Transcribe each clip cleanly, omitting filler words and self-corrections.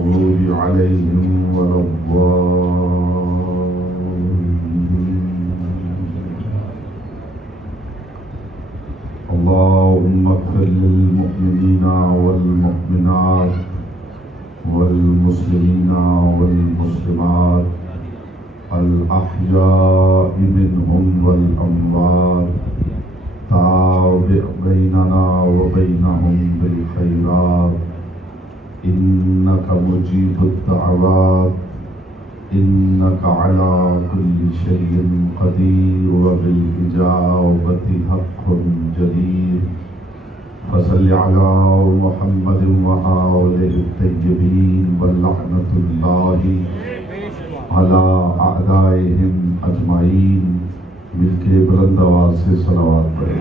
المغضوب عليهم ولا الضالين. اللهم اغفر للمؤمنين والمؤمنات والمسلمين والمسلمات الأحياء منهم والأموات. تابع بيننا وبينهم بالخيرات إنك مجيب الدعوات إنك على كل شيء قدير وبالإجابة حق جدير. فصل على محمد وآله الطيبين ولعنة الله على أعدائهم أجمعين. مل کے بلند آواز سے صلوات پڑھیں.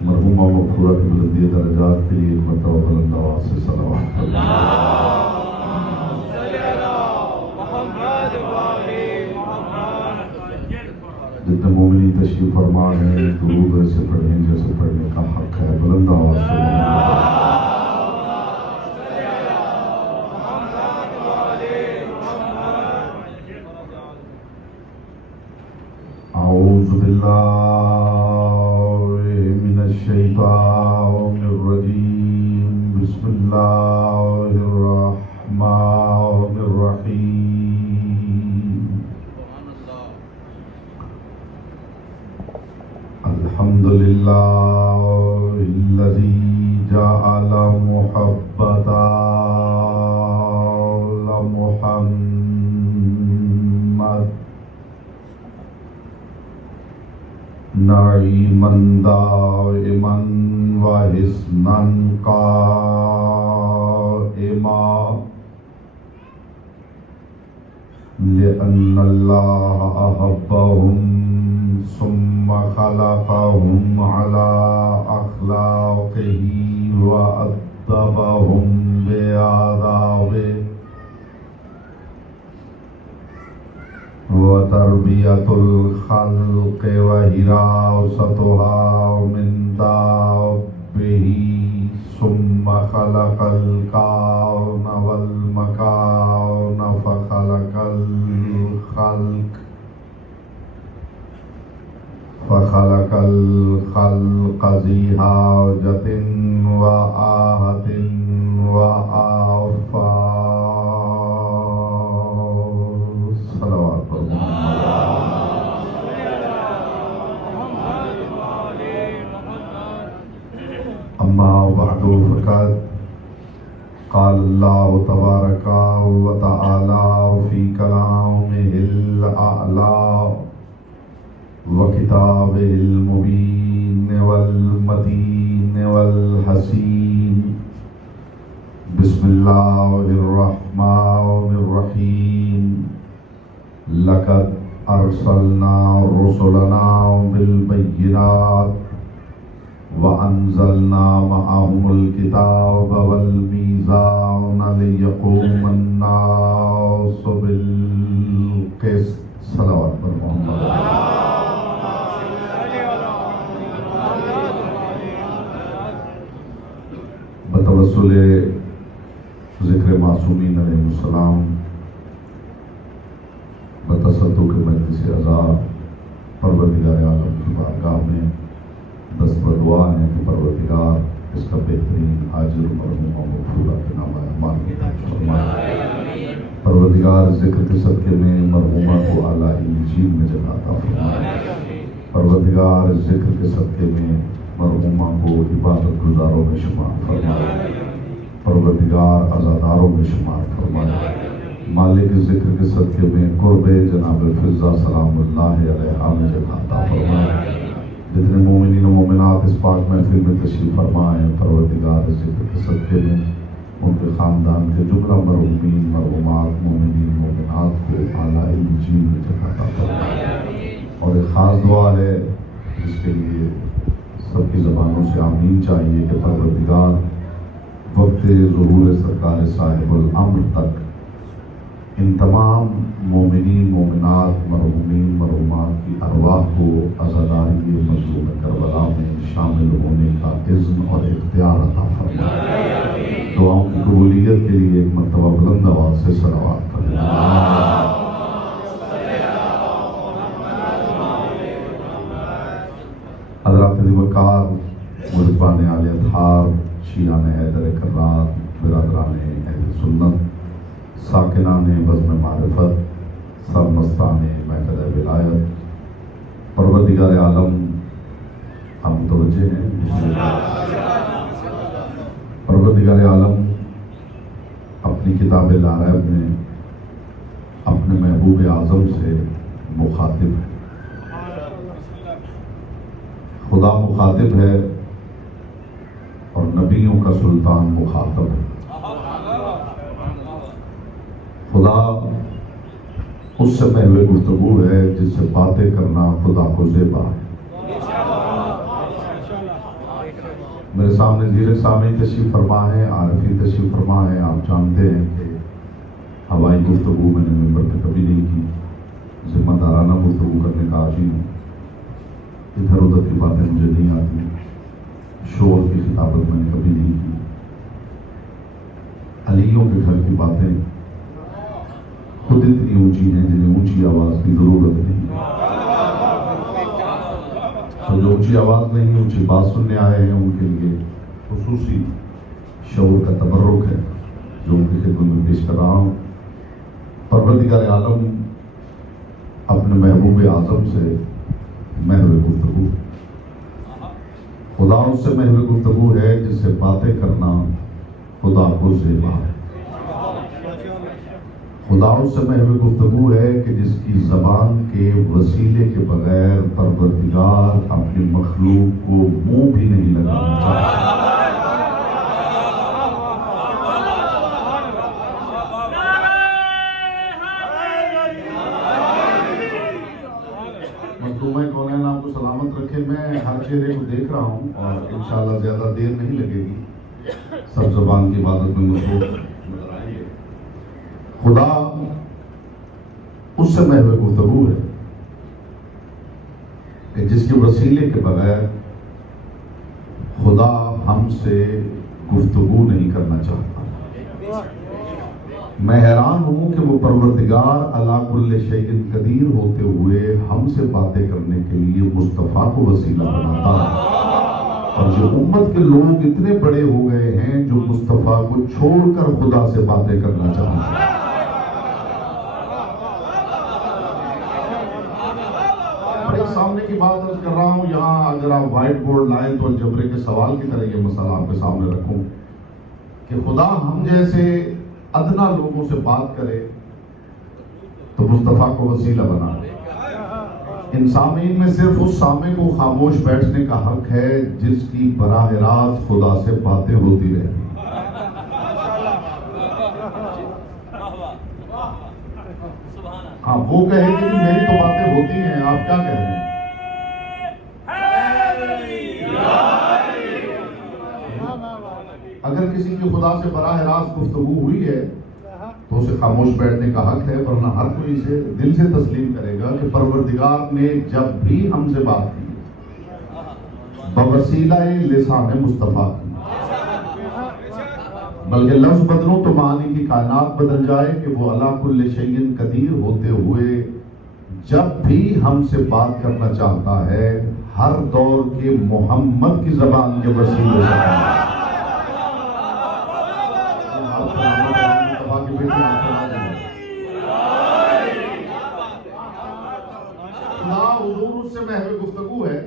مرحومہ مغفورہ کی بلندی درجات کے لیے ایک مرتبہ بلند آواز سے صلوات پڑھیں. جتنے مومنین تشریف فرما ہیں درود ایسے پڑھیں جیسے پڑھنے کا حق ہے. بلند آواز سے اعوذ باللہ من الشیطان الرجیم. بسم اللہ الرحمن الرحیم. الحمد للہ الذی جعل محبت محمد نعیما دائما وحسنا قائما لأن اللہ أحبهم ثم خلقهم على أخلاقه وأدبهم بآدابه وتربية الخلق وحراستها من دابه ثم خلق الكون والمكان فخلق الخلق ذي حاجة وآهة وآفات. صلوات پڑھو. اما بعد فقد قال اللہ تبارک وتعالی فی کلامہ الاعلی وکتابہ المبین والمتین والحسین. بسم اللہ الرحمن الرحیم. لقد ارسلنا رسلنا بالبینات وانزلنا معهم الكتاب والميزان ليقوم الناس بالقسط. صلوات پر محمد. بتوسل ذکر معصومین علیہ السلام بتصدق مجلس عزا پروردگار عالم کی بارگاہ میں دست بدعا ہے کہ پروردگار اس کا بہترین حاضر مرحومہ مغفورہ کے نام اعمال فرمائے. پروردگار ذکر کے صدقے میں مرحومہ کو اعلیٰ انجیل میں جگہ عطا فرمائے. پروردگار ذکر کے صدقے میں مرحومہ کو عبادت گزاروں میں شمار فرمائے. پروردگار عزاداروں میں شمار فرمائے. مالک ذکر کے صدقے میں قرب جناب فضہ سلام اللہ علیہ میں جگہ عطا فرمائے. جتنے مومنین و مومنات اس پاک محفل میں تشریف فرمائے پروردگار ذکر کے صدقے میں ان کے خاندان کے جملہ مرحومین مرحومات مومنین مومنات کو اعلیٰ انجیل میں جگہ عطا فرمائے. اور ایک خاص دعا ہے جس کے لیے سب کی زبانوں سے آمین چاہیے کہ پروردگار وقت ظہور سرکار صاحب الامر تک ان تمام مومنین مومنات مرحومین مرحومات کی ارواح کو عزاداری مظلوم کر اذن اور اختیار عطا فرمائے۔ دعاؤں کی قبولیت کے لیے ایک مرتبہ بلند آواز سے صلوات کریں۔ حضرات وقار، مربان آل اطہار، شیعان حیدر کرار، برادران اہل سنت، ساکنان بزم معرفت، سرمستان محفل ولایت، پروردگار عالم، ہم متوجہ ہیں۔ پروردگار عالم اپنی کتاب لا ریب میں اپنے محبوب اعظم سے مخاطب ہے۔ خدا مخاطب ہے اور نبیوں کا سلطان مخاطب ہے۔ خدا اس سے محو گفتگو ہے جس سے باتیں کرنا خدا کو زیبا ہے۔ میرے سامنے زیر سامعین تشریف فرما ہے، عارفین تشریف فرما ہے۔ آپ جانتے ہیں کہ ہوائی گفتگو میں نے ممبر پہ کبھی نہیں کی، ذمہ دارانہ گفتگو کرنے کا عادی ہوں۔ ادھر ادھر کی باتیں مجھے نہیں آتی، شور کی خطابت میں نے کبھی نہیں کی۔ علیوں کے گھر کی باتیں خود اتنی اونچی ہیں جنہیں اونچی آواز کی ضرورت نہیں۔ اور جو اونچی آواز نہیں، اونچی بات سننے آئے ہیں، ان کے لیے خصوصی شعور کا تبرک ہے جو ان کی خدمت میں پیش کر رہا ہوں۔ پروردگار عالم اپنے محبوب اعظم سے محو گفتگو، خدا اس سے محو گفتگو ہے جس سے باتیں کرنا خدا کو زیبا ہے۔ خدا اس سے محو گفتگو ہے کہ جس کی زبان کے وسیلے کے بغیر پروردگار اپنی مخلوق کو منہ بھی نہیں لگانا چاہتا۔ مخدومہ کونین آپ کو سلامت رکھے۔ میں ہر چہرے کو دیکھ رہا ہوں اور انشاءاللہ زیادہ دیر نہیں لگے گی، سب زبان کی عبادت میں مصروف نظر آئیں گے۔ خدا اس سے محو گفتگو ہے کہ جس کے وسیلے کے بغیر خدا ہم سے گفتگو نہیں کرنا چاہتا۔ میں حیران ہوں کہ وہ پروردگار علی کل شیء قدیر ہوتے ہوئے ہم سے باتیں کرنے کے لیے مصطفیٰ کو وسیلہ بناتا ہے، اور جو امت کے لوگ اتنے بڑے ہو گئے ہیں جو مصطفیٰ کو چھوڑ کر خدا سے باتیں کرنا چاہتے ہیں۔ سامنے کی بات عرض کر رہا ہوں، یہاں اگر آپ وائٹ بورڈ لائیں تو الجبرے کے سوال کی طرح یہ مسئلہ آپ کے سامنے رکھوں کہ خدا ہم جیسے ادنا لوگوں سے بات کرے تو مصطفیٰ کو وسیلہ بنا۔ ان سامعین میں صرف اس سامع کو خاموش بیٹھنے کا حق ہے جس کی براہ راست خدا سے باتیں ہوتی رہتی۔ ہاں، وہ کہے کہ میری تو باتیں ہوتی ہیں، آپ کیا کہہ رہے ہیں؟ اگر کسی کی خدا سے براہ راست گفتگو ہوئی ہے تو اسے خاموش بیٹھنے کا حق ہے، ورنہ ہر کوئی اسے دل سے تسلیم کرے گا کہ پروردگار نے جب بھی ہم سے بات کی بوسیلہ لسان مصطفیٰ کی، بلکہ لفظ بدلوں تو معانی کی کائنات بدل جائے کہ وہ علی کل شیء قدیر ہوتے ہوئے جب بھی ہم سے بات کرنا چاہتا ہے ہر دور کے محمد کی زبان کے وسیلے سے۔ حضور اس سے محو گفتگو ہے۔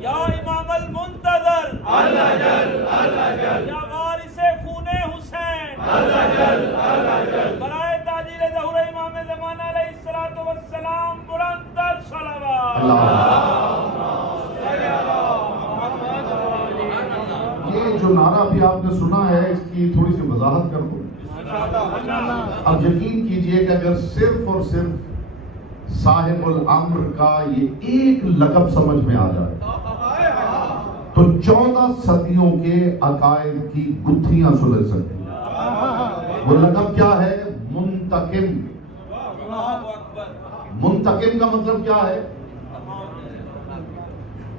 یا امام المنتظر، یا وارث خون حسین، برائے تاجیل ظہور امام زمان علیہ الصلوۃ والسلام بلندتر صلوات۔ یہ جو نعرہ بھی آپ نے سنا ہے اس کی تھوڑی سی وضاحت کر دوں۔ اب یقین کیجئے کہ اگر صرف اور صرف صاحب الامر کا یہ ایک لقب سمجھ میں آ جائے تو 14 صدیوں کے عقائد کی گتھیاں سلجھ سکتی ہیں۔ وہ لقب کیا ہے؟ منتقم۔ منتقم کا مطلب کیا ہے؟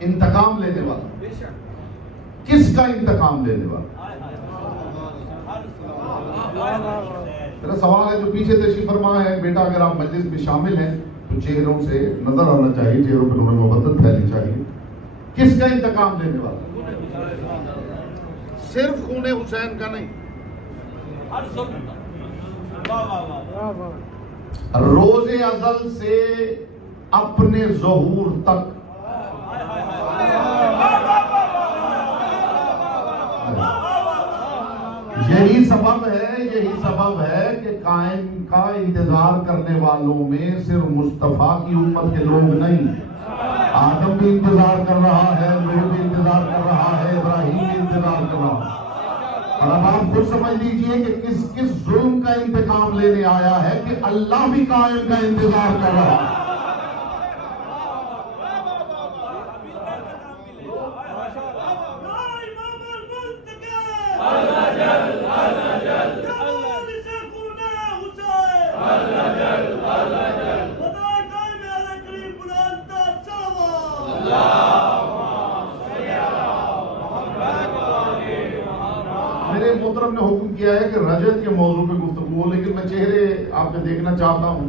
انتقام لینے والا. کس کا انتقام لینے والا؟ میرا سوال ہے جو پیچھے تشریف فرما ہے بیٹا، اگر آپ مجلس میں شامل ہیں تو چہروں سے نظر آنا چاہیے، چہروں پہ نور محبت پھیلنی چاہیے. کس کا انتقام لینے والا؟ صرف خون حسین کا نہیں، روز ازل سے اپنے ظہور تک. یہی سبب ہے کہ قائم کا انتظار کرنے والوں میں صرف مصطفیٰ کی امت کے لوگ نہیں، آدم بھی انتظار کر رہا ہے، نوح بھی انتظار کر رہا ہے، ابراہیم بھی انتظار کر رہا ہے. اور اب آپ خود سمجھ لیجئے کہ کس ظلم کا انتقام لینے آیا ہے کہ اللہ بھی قائم کا انتظار کر رہا ہے. میرے محترم نے حکم کیا ہے کہ رجت کے موضوع پہ گفتگو ہو، لیکن میں چہرے آپ کے دیکھنا چاہتا ہوں،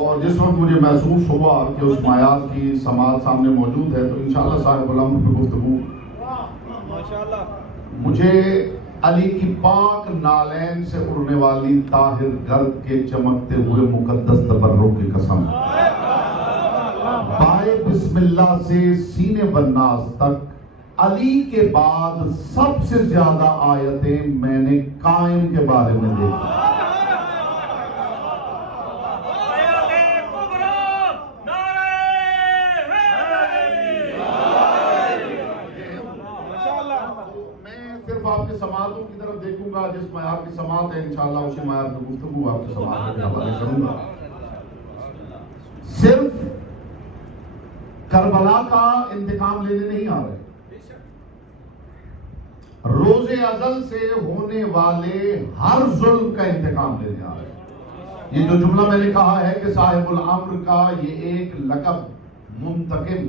اور جس وقت مجھے محسوس ہوا کہ اس معیار کی سماعت سامنے موجود ہے تو انشاءاللہ صاحب الامر پہ گفتگو. مجھے علی کی پاک نالین سے اڑنے والی طاہر گرد کے چمکتے ہوئے مقدس تبرک کی قسم، بائے بسم اللہ سے سینے بناس تک علی کے بعد سب سے زیادہ آیتیں میں نے قائم کے بارے میں دیکھی. آپ کی سماعتوں کی طرف دیکھوں گا، جس معیار کی سماعت ہے انشاءاللہ اسی معیار کی گفتگو آپ کی سماعت کے حوالے کروں گا. صرف کربلا کا انتقام لینے نہیں آ رہے، روز ازل سے ہونے والے ہر ظلم کا انتقام لینے آ رہے. یہ جو جملہ میں نے کہا ہے کہ صاحب الامر کا یہ ایک لقب منتقم،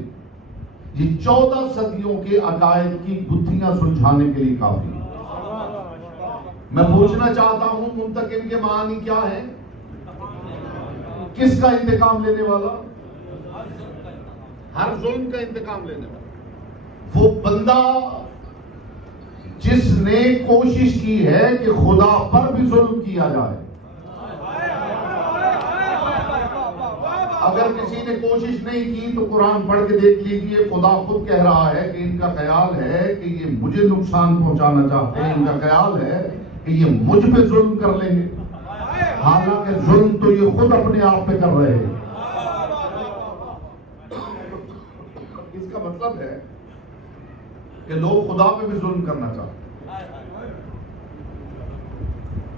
یہ 14 صدیوں کے عقائد کی گتھیاں سلجھانے کے لیے کافی ہے. میں پوچھنا چاہتا ہوں منتقم کے معنی کیا ہے؟ کس کا انتقام لینے والا؟ ہر ظلم کا انتقام لینے والا. وہ بندہ جس نے کوشش کی ہے کہ خدا پر بھی ظلم کیا جائے. اگر کسی نے کوشش نہیں کی تو قرآن پڑھ کے دیکھ لیجئے، خدا خود کہہ رہا ہے کہ ان کا خیال ہے کہ یہ مجھے نقصان پہنچانا چاہتے ہیں، ان کا خیال ہے کہ یہ مجھ پہ ظلم کر لیں گے، حالانکہ ظلم تو یہ خود اپنے آپ پہ کر رہے ہیں. اس کا مطلب ہے کہ لوگ خدا پہ بھی ظلم کرنا چاہتے ہیں.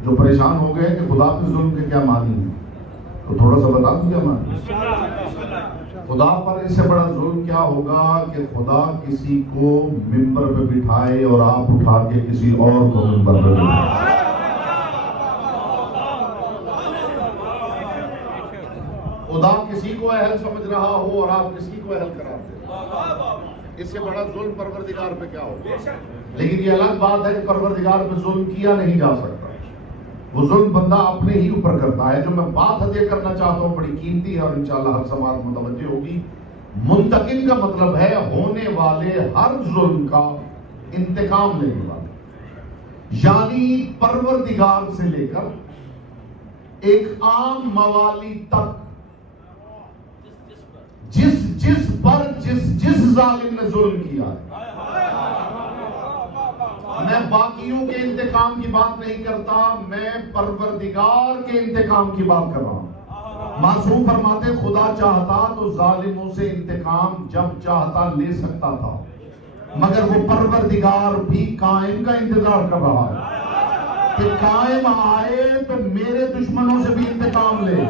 جو پریشان ہو گئے کہ خدا پہ ظلم کے کیا معنی ہے تو تھوڑا سا بتا دوں کیا معنی. خدا پر اس سے بڑا ظلم کیا ہوگا کہ خدا کسی کو ممبر پہ بٹھائے اور آپ اٹھا کے کسی اور کو ممبر پہ بٹھائے. خدا کسی کو اہل سمجھ رہا ہو اور آپ کسی کو اہل کراتے ہیں، اس سے بڑا ظلم پروردگار پہ کیا ہوگا. لیکن یہ الگ بات ہے کہ پروردگار پہ ظلم کیا نہیں جا سکتا، وہ ظلم بندہ اپنے ہی اوپر کرتا ہے. جو میں بات ہدیہ کرنا چاہتا ہوں بڑی قیمتی ہے اور انشاءاللہ ہر سماعت متوجہ ہوگی. منتقم کا مطلب ہے ہونے والے ہر ظلم کا انتقام لینے والا، یعنی پروردگار سے لے کر ایک عام موالی تک جس ظالم نے ظلم کیا ہے. میں باقیوں کے انتقام کی بات نہیں کرتا، میں پروردگار کے انتقام کی بات کر رہا ہوں. معصوم فرماتے خدا چاہتا تو ظالموں سے انتقام جب چاہتا لے سکتا تھا، مگر وہ پروردگار بھی قائم کا انتظار کر رہا ہے کہ قائم آئے تو میرے دشمنوں سے بھی انتقام لے.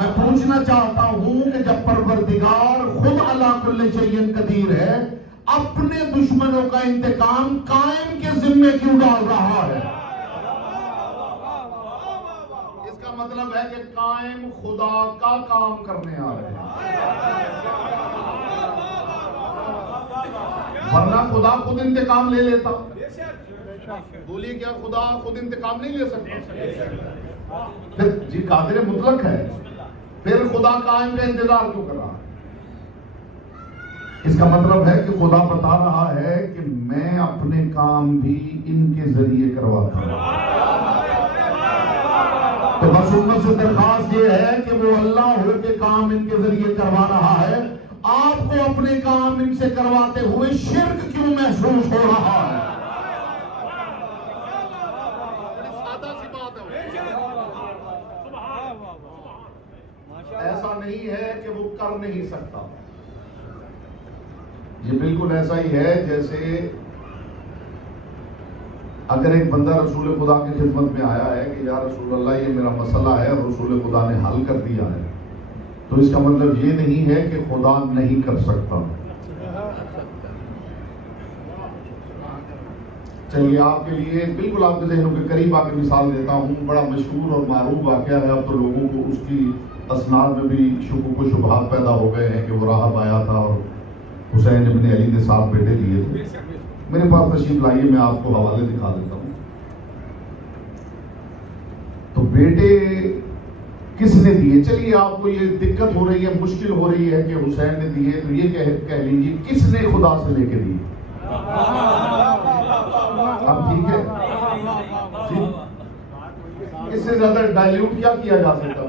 میں پوچھنا چاہتا ہوں کہ جب پروردگار خود علی کل شیء قدیر ہے، اپنے دشمنوں کا انتقام قائم کے ذمے کیوں ڈال رہا ہے؟ اس کا مطلب ہے کہ قائم خدا کا کام کرنے آ رہے ہیں، ورنہ خدا خود انتقام لے لیتا. بولیے کیا خدا خود انتقام نہیں لے سکتا؟ پھر جی قادر مطلق ہے، پھر خدا قائم کا انتظار کیوں کر رہا ہے؟ اس کا مطلب ہے کہ خدا بتا رہا ہے کہ میں اپنے کام بھی ان کے ذریعے کرواتا ہوں. تو بس امت سے درخواست یہ ہے کہ وہ اللہ ہو کے کام ان کے ذریعے کروا رہا ہے، آپ کو اپنے کام ان سے کرواتے ہوئے شرک کیوں محسوس ہو رہا ہے؟ سادہ سی بات ہے. ایسا نہیں ہے کہ وہ کر نہیں سکتا، یہ بالکل ایسا ہی ہے جیسے اگر ایک بندہ رسول خدا کی خدمت میں آیا ہے کہ یا رسول اللہ یہ میرا مسئلہ ہے اور رسول خدا نے حل کر دیا ہے، تو اس کا مطلب یہ نہیں ہے کہ خدا نہیں کر سکتا. چلیے آپ کے لیے بالکل آپ کے ذہنوں کے قریب آ کے مثال دیتا ہوں. بڑا مشہور اور معروف واقعہ ہے، اب تو لوگوں کو اس کی اسناد میں بھی شکوک و شبہات پیدا ہو گئے ہیں کہ وہ راہب آیا تھا اور حسین ابن علی نے 7 بیٹے دیے تھے. میرے پاس تشریف لائیے، میں آپ کو حوالے دکھا دیتا ہوں. تو بیٹے کس نے دیے؟ چلیے آپ کو یہ دقت ہو رہی ہے، مشکل ہو رہی ہے کہ حسین نے دیے، تو یہ کہہ لیجیے کس نے خدا سے لے کے دیے. اب ٹھیک ہے جی، اس سے زیادہ ڈائلیوٹ کیا جا سکتا ہے؟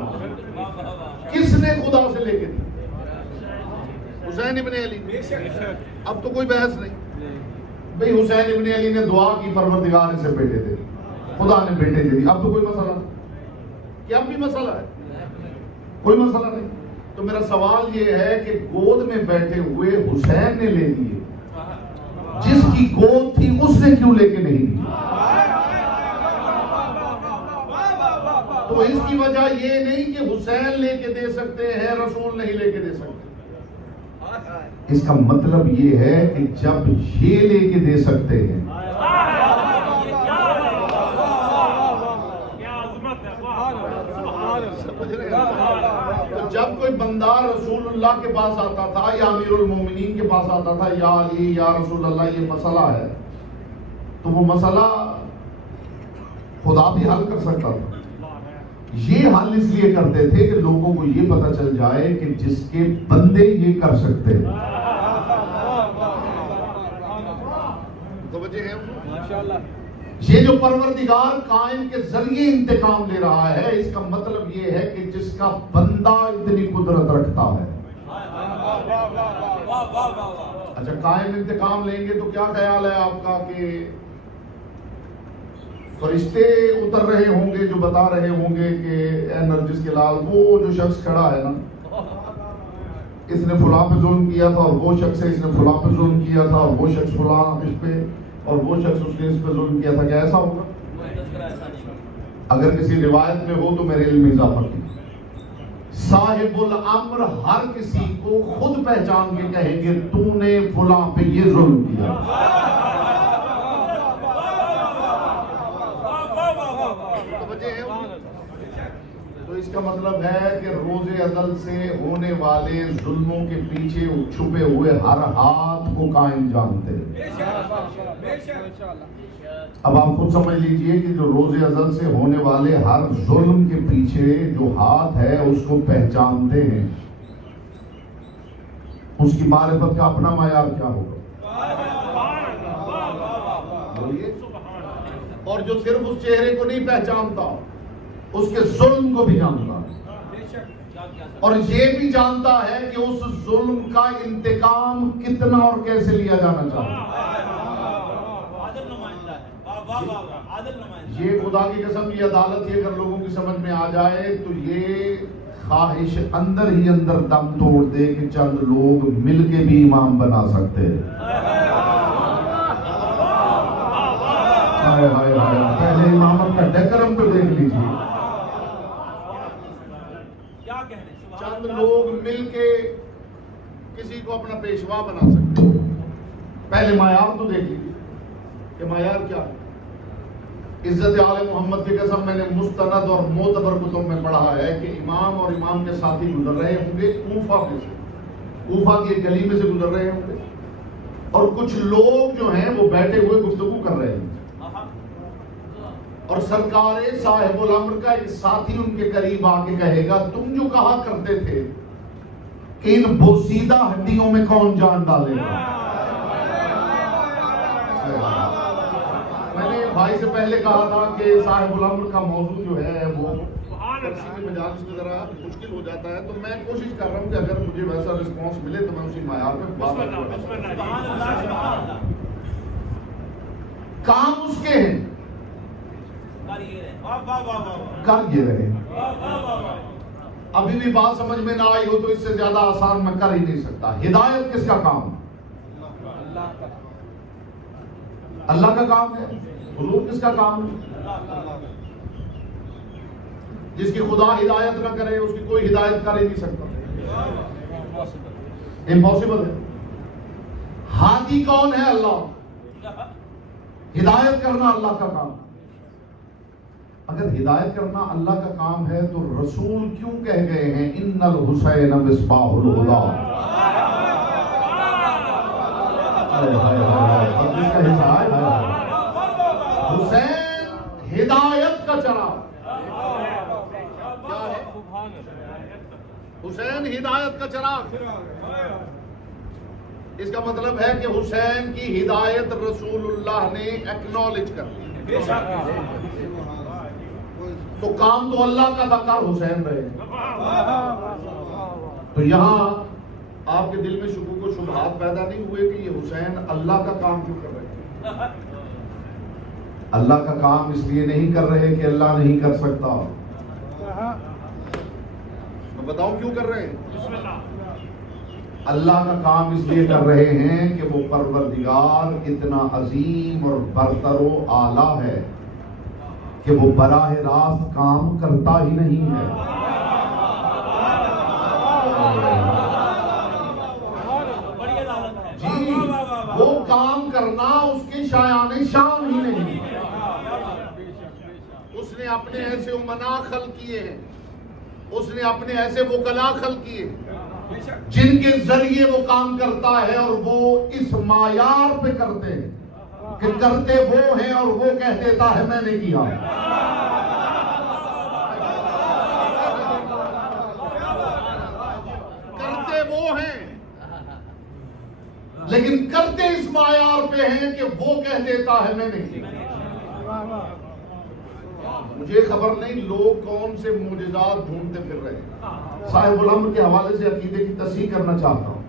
کس نے خدا سے لے کے دی؟ حسین ابن علی. اب تو کوئی بحث نہیں بھئی، حسین ابن علی نے دعا کی پروردگار اسے بیٹے دے، خدا نے بیٹے دے دی. اب تو کوئی مسئلہ نہیں. کیا اب بھی مسئلہ ہے؟ کوئی مسئلہ نہیں. تو میرا سوال یہ ہے کہ گود میں بیٹھے ہوئے حسین نے لے دیے، جس کی گود تھی اس نے کیوں لے کے نہیں دی؟ تو اس کی وجہ یہ نہیں کہ حسین لے کے دے سکتے ہیں، رسول نہیں لے کے دے سکتے. اس کا مطلب یہ ہے کہ جب یہ لے کے دے سکتے ہیں، جب کوئی بندہ رسول اللہ کے پاس آتا تھا یا امیر المومنین کے پاس آتا تھا، یا علی یا رسول اللہ یہ مسئلہ ہے، تو وہ مسئلہ خدا بھی حل کر سکتا تھا. یہ حل اس لیے کرتے تھے کہ لوگوں کو یہ پتہ چل جائے کہ جس کے بندے یہ کر سکتے ہیں. یہ جو پروردگار قائم کے ذریعے انتقام لے رہا ہے، اس کا مطلب یہ ہے کہ جس کا بندہ اتنی قدرت رکھتا ہے. اچھا، قائم انتقام لیں گے تو کیا خیال ہے آپ کا کہ فرشتے اتر رہے ہوں گے جو بتا رہے ہوں گے کہ اے نرجس کے لال، وہ جو شخص کھڑا ہے نا، اس نے فلاں پہ ظلم کیا تھا، اور وہ شخص ہے اس نے فلاں پہ ظلم کیا تھا، اور وہ شخص فلاں اس پہ، اور وہ شخص اس نے اس پہ ظلم کیا تھا. کیا ایسا ہوگا؟ اگر کسی روایت میں ہو تو میرے علم میں اضافہ کی. صاحب الامر ہر کسی کو خود پہچان کے کہیں گے تو نے فلاں پہ یہ ظلم کیا. تو اس کا مطلب ہے کہ روز ازل سے ہونے والے ظلموں کے پیچھے چھپے ہوئے ہر ہاتھ کو قائم جانتے ہیں. اب آپ خود سمجھ لیجئے کہ جو روز ازل سے ہونے والے ہر ظلم کے پیچھے جو ہاتھ ہے اس کو پہچانتے ہیں، اس کی معرفت کا اپنا معیار کیا ہوگا؟ اور جو صرف اس چہرے کو نہیں پہچانتا، اس کے ظلم کو بھی جانتا ہے، اور یہ بھی جانتا ہے کہ اس ظلم کا انتقام کتنا اور کیسے لیا جانا چاہیے. یہ خدا کی قسم کی عدالت ہی اگر لوگوں کی سمجھ میں آ جائے تو یہ خواہش اندر ہی اندر دم توڑ دے کہ چند لوگ مل کے بھی امام بنا سکتے ہیں. پہلے امامت کا ڈیکرم تو دیکھ لیجیے. چند لوگ مل کے کسی کو اپنا پیشوا بنا سکتے ہیں. پہلے معیار تو دیکھ لیجیے کہ معیار کیا ہے. عزت آل محمد کی قسم میں نے مستند اور معتبر کتب میں پڑھا ہے کہ امام اور امام کے ساتھی گزر رہے ہوں گے کوفہ میں سے، کوفہ کی ایک گلی میں سے گزر رہے ہوں گے، اور کچھ لوگ جو ہیں وہ بیٹھے ہوئے گفتگو کر رہے ہیں، اور سرکار صاحب الامر کا ایک ساتھی ان کے قریب آ کے کہے گا تم جو کہا کرتے تھے کہ ان بوسیدہ ہڈیوں میں کون جان ڈالے گا۔ میں نے بھائی سے پہلے کہا تھا کہ صاحب الامر کا موضوع جو ہے وہ تقسیم مجالس میں ذرا مشکل ہو جاتا ہے، تو میں کوشش کر رہا ہوں کہ اگر مجھے ویسا رسپانس ملے تو میں اسی معیار میں بات کروں۔ کام اس کے ہیں، کر یہ رہے، ابھی بھی بات سمجھ میں نہ آئی ہو تو اس سے زیادہ آسان میں کر ہی نہیں سکتا۔ ہدایت کس کا کام؟ اللہ کا کام ہے۔ حضور کس کا کام ہے؟ جس کی خدا ہدایت نہ کرے اس کی کوئی ہدایت کر ہی نہیں سکتا، امپاسبل ہے۔ ہادی کون ہے؟ اللہ۔ ہدایت کرنا اللہ کا کام۔ اگر ہدایت کرنا اللہ کا کام ہے تو رسول کیوں کہہ گئے ہیں ان الحسین مصباح الہدی؟ جس کا حصہ ہے حسین ہدایت کا چراغ، حسین ہدایت کا چراغ۔ اس کا مطلب ہے کہ حسین کی ہدایت رسول اللہ نے ایکنالج کر لی، تو کام تو اللہ کا تھا، کر حسین رہے۔ تو یہاں آپ کے دل میں شکوک و شبہات پیدا نہیں ہوئے کہ یہ حسین اللہ کا کام کیوں کر رہے ہیں؟ اللہ کا کام اس لیے نہیں کر رہے کہ اللہ نہیں کر سکتا۔ میں بتاؤں کیوں کر رہے ہیں؟ اللہ کا کام اس لیے کر رہے ہیں کہ وہ پروردگار اتنا عظیم اور برتر و اعلیٰ ہے کہ وہ براہ راست کام کرتا ہی نہیں ہے۔ جی، وہ کام کرنا اس کے شایان شان ہی نہیں۔ اس نے اپنے ایسے امنا خلق کیے ہیں، اس نے اپنے ایسے وکلا خلق کیے جن کے ذریعے وہ کام کرتا ہے، اور وہ اس معیار پہ کرتے ہیں کہ کرتے وہ ہیں اور وہ کہہ دیتا ہے میں نے کیا۔ کرتے وہ ہیں لیکن کرتے اس معیار پہ ہیں کہ وہ کہہ دیتا ہے میں نے کیا۔ مجھے خبر نہیں لوگ کون سے معجزات ڈھونڈتے پھر رہے ہیں۔ صاحب الامر کے حوالے سے عقیدے کی تصحیح کرنا چاہتا ہوں۔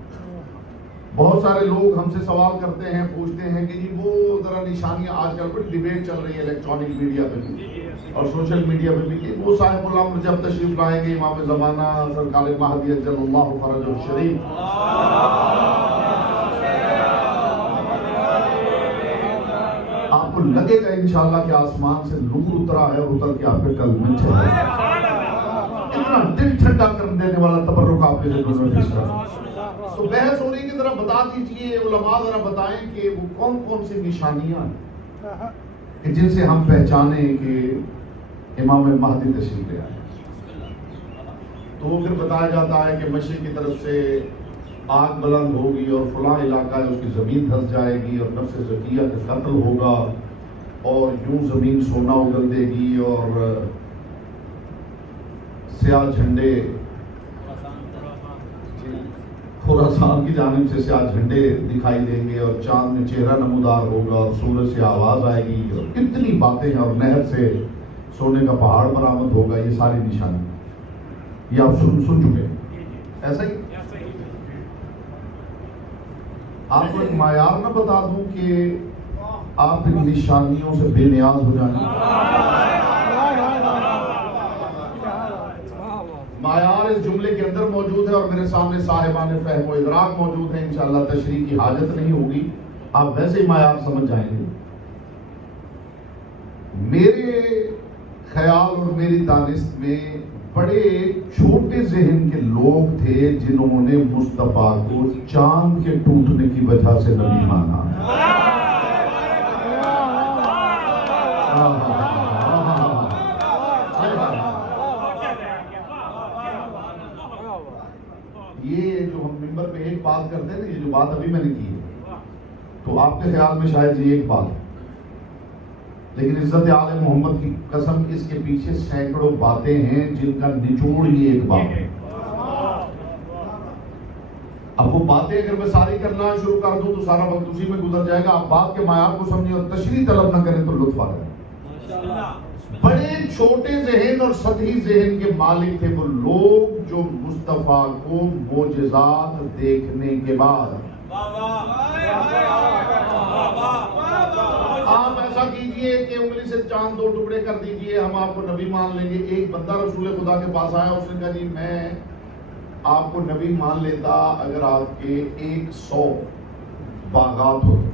بہت سارے لوگ ہم سے سوال کرتے ہیں، پوچھتے ہیں کہ جی وہ ذرا نشانیاں، آج کل بڑی ڈیبیٹ چل رہی ہے الیکٹرانک میڈیا پہ بھی اور سوشل میڈیا پہ بھی، کہ وہ صاحب الامر جب تشریف لائیں گے امام زمانہ سرکار مہدی اجل اللہ فرجہ الشریف، آپ کو لگے گا انشاءاللہ کہ آسمان سے نور اترا ہے اور اتر کے آپ کے قلب میں چلا ہے۔ اتنا دل ٹھنڈا کر دینے والا تبرک آپ کے ذکر میں پیش کرا۔ تو بحث ہو رہی کہ ذرا بتا دیجئے، علماء ذرا بتائیں کہ وہ کون کون سی نشانیاں ہیں کہ جن سے ہم پہچانیں کہ امام مہدی تشریف لے آئے۔ تو وہ پھر بتایا جاتا ہے کہ مشرق کی طرف سے آگ بلند ہوگی اور فلاں علاقہ ہے اس کی زمین دھس جائے گی اور نفس زکیہ کا قتل ہوگا اور یوں زمین سونا اگل دے گی اور سیاہ جھنڈے خراسان کی جانب سے سیاہ جھنڈے دکھائی دیں گے اور چاند میں چہرہ نمودار ہوگا اور سورج سے آواز آئے گی اور کتنی باتیں ہیں، اور نہر سے سونے کا پہاڑ برآمد ہوگا۔ یہ ساری نشانی یہ آپ سن چکے ہیں، ایسا ہی۔ آپ کو ایک معیار نہ بتا دوں کہ آپ ان نشانیوں سے بے نیاز ہو جائیں۔ معیار اس جملے کے اندر موجود ہے اور میرے سامنے صاحبان فہم و ادراک موجود ہیں، انشاءاللہ تشریح کی حاجت نہیں ہوگی، آپ ویسے ہی معیار سمجھ جائیں گے۔ میرے خیال اور میری دانست میں بڑے چھوٹے ذہن کے لوگ تھے جنہوں نے مصطفیٰ کو چاند کے ٹوٹنے کی وجہ سے نبی مانا۔ یہ جو ہم ممبر پہ ایک بات کرتے ہیں نا، یہ جو بات ابھی میں نے کی ہے، تو آپ کے خیال میں شاید یہ ایک بات ہے، لیکن عزت عالم محمد کی قسم اس کے پیچھے سینکڑوں باتیں ہیں جن کا نچوڑ ہی ایک بات ہے۔ اب وہ باتیں اگر میں ساری کرنا شروع کر دوں تو سارا وقت اسی میں گزر جائے گا۔ آپ بات کے معیار کو سمجھیں اور تشریح طلب نہ کریں تو لطف آ جائے۔ بڑے چھوٹے ذہن اور سطحی ذہن کے مالک تھے وہ لوگ جو مصطفیٰ کو معجزات دیکھنے کے بعد، آپ ایسا کیجئے کہ انگلی سے چاند 2 ٹکڑے کر دیجئے، ہم آپ کو نبی مان لیں گے۔ ایک بندہ رسول خدا کے پاس آیا، اس نے کہا جی میں آپ کو نبی مان لیتا اگر آپ کے 100 باغات ہوتے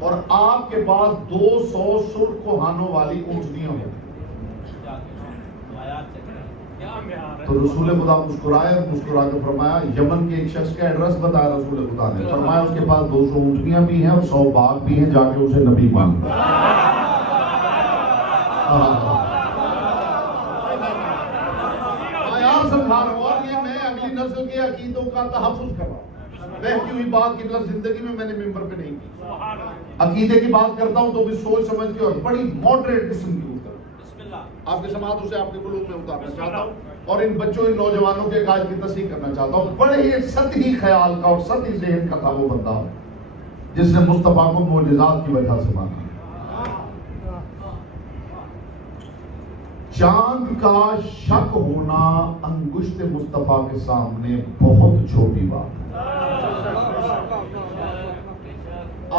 اور آپ کے پاس 200 سرخ کوہانوں والی اونٹنیاں ہوتی۔ تو رسول خدا مسکرائے اور مسکرا کے فرمایا، یمن کے ایک شخص کا ایڈریس بتایا رسول خدا نے، فرمایا اس کے پاس 200 اونٹنیاں بھی ہیں اور 100 باغ بھی ہیں، جا کے اسے نبی مان لو۔ معیار سمجھا رہا ہوں، اور یہ میں اگلی نسل کے عقیدوں کا تحفظ کر رہا ہوں۔ بہتی ہوئی بات کی طرح زندگی میں نے ممبر پہ نہیں کی۔ عقیدے کی بات کرتا ہوں تو بھی سوچ سمجھ کے اور بڑی ماڈریٹ قسم کی ہوتا ہے۔ آپ کے سماعت سے آپ کے قلوب میں اتارنا چاہتا ہوں اور ان بچوں ان نوجوانوں کے عقائد کی تصحیح کرنا چاہتا ہوں۔ بڑے سطحی خیال کا اور سطحی ذہن کا تھا وہ بندہ جس نے مصطفیٰ کو معجزات کی وجہ سے مانا۔ چاند کا شک ہونا انگشت مصطفیٰ کے سامنے بہت چھوٹی بات ہے۔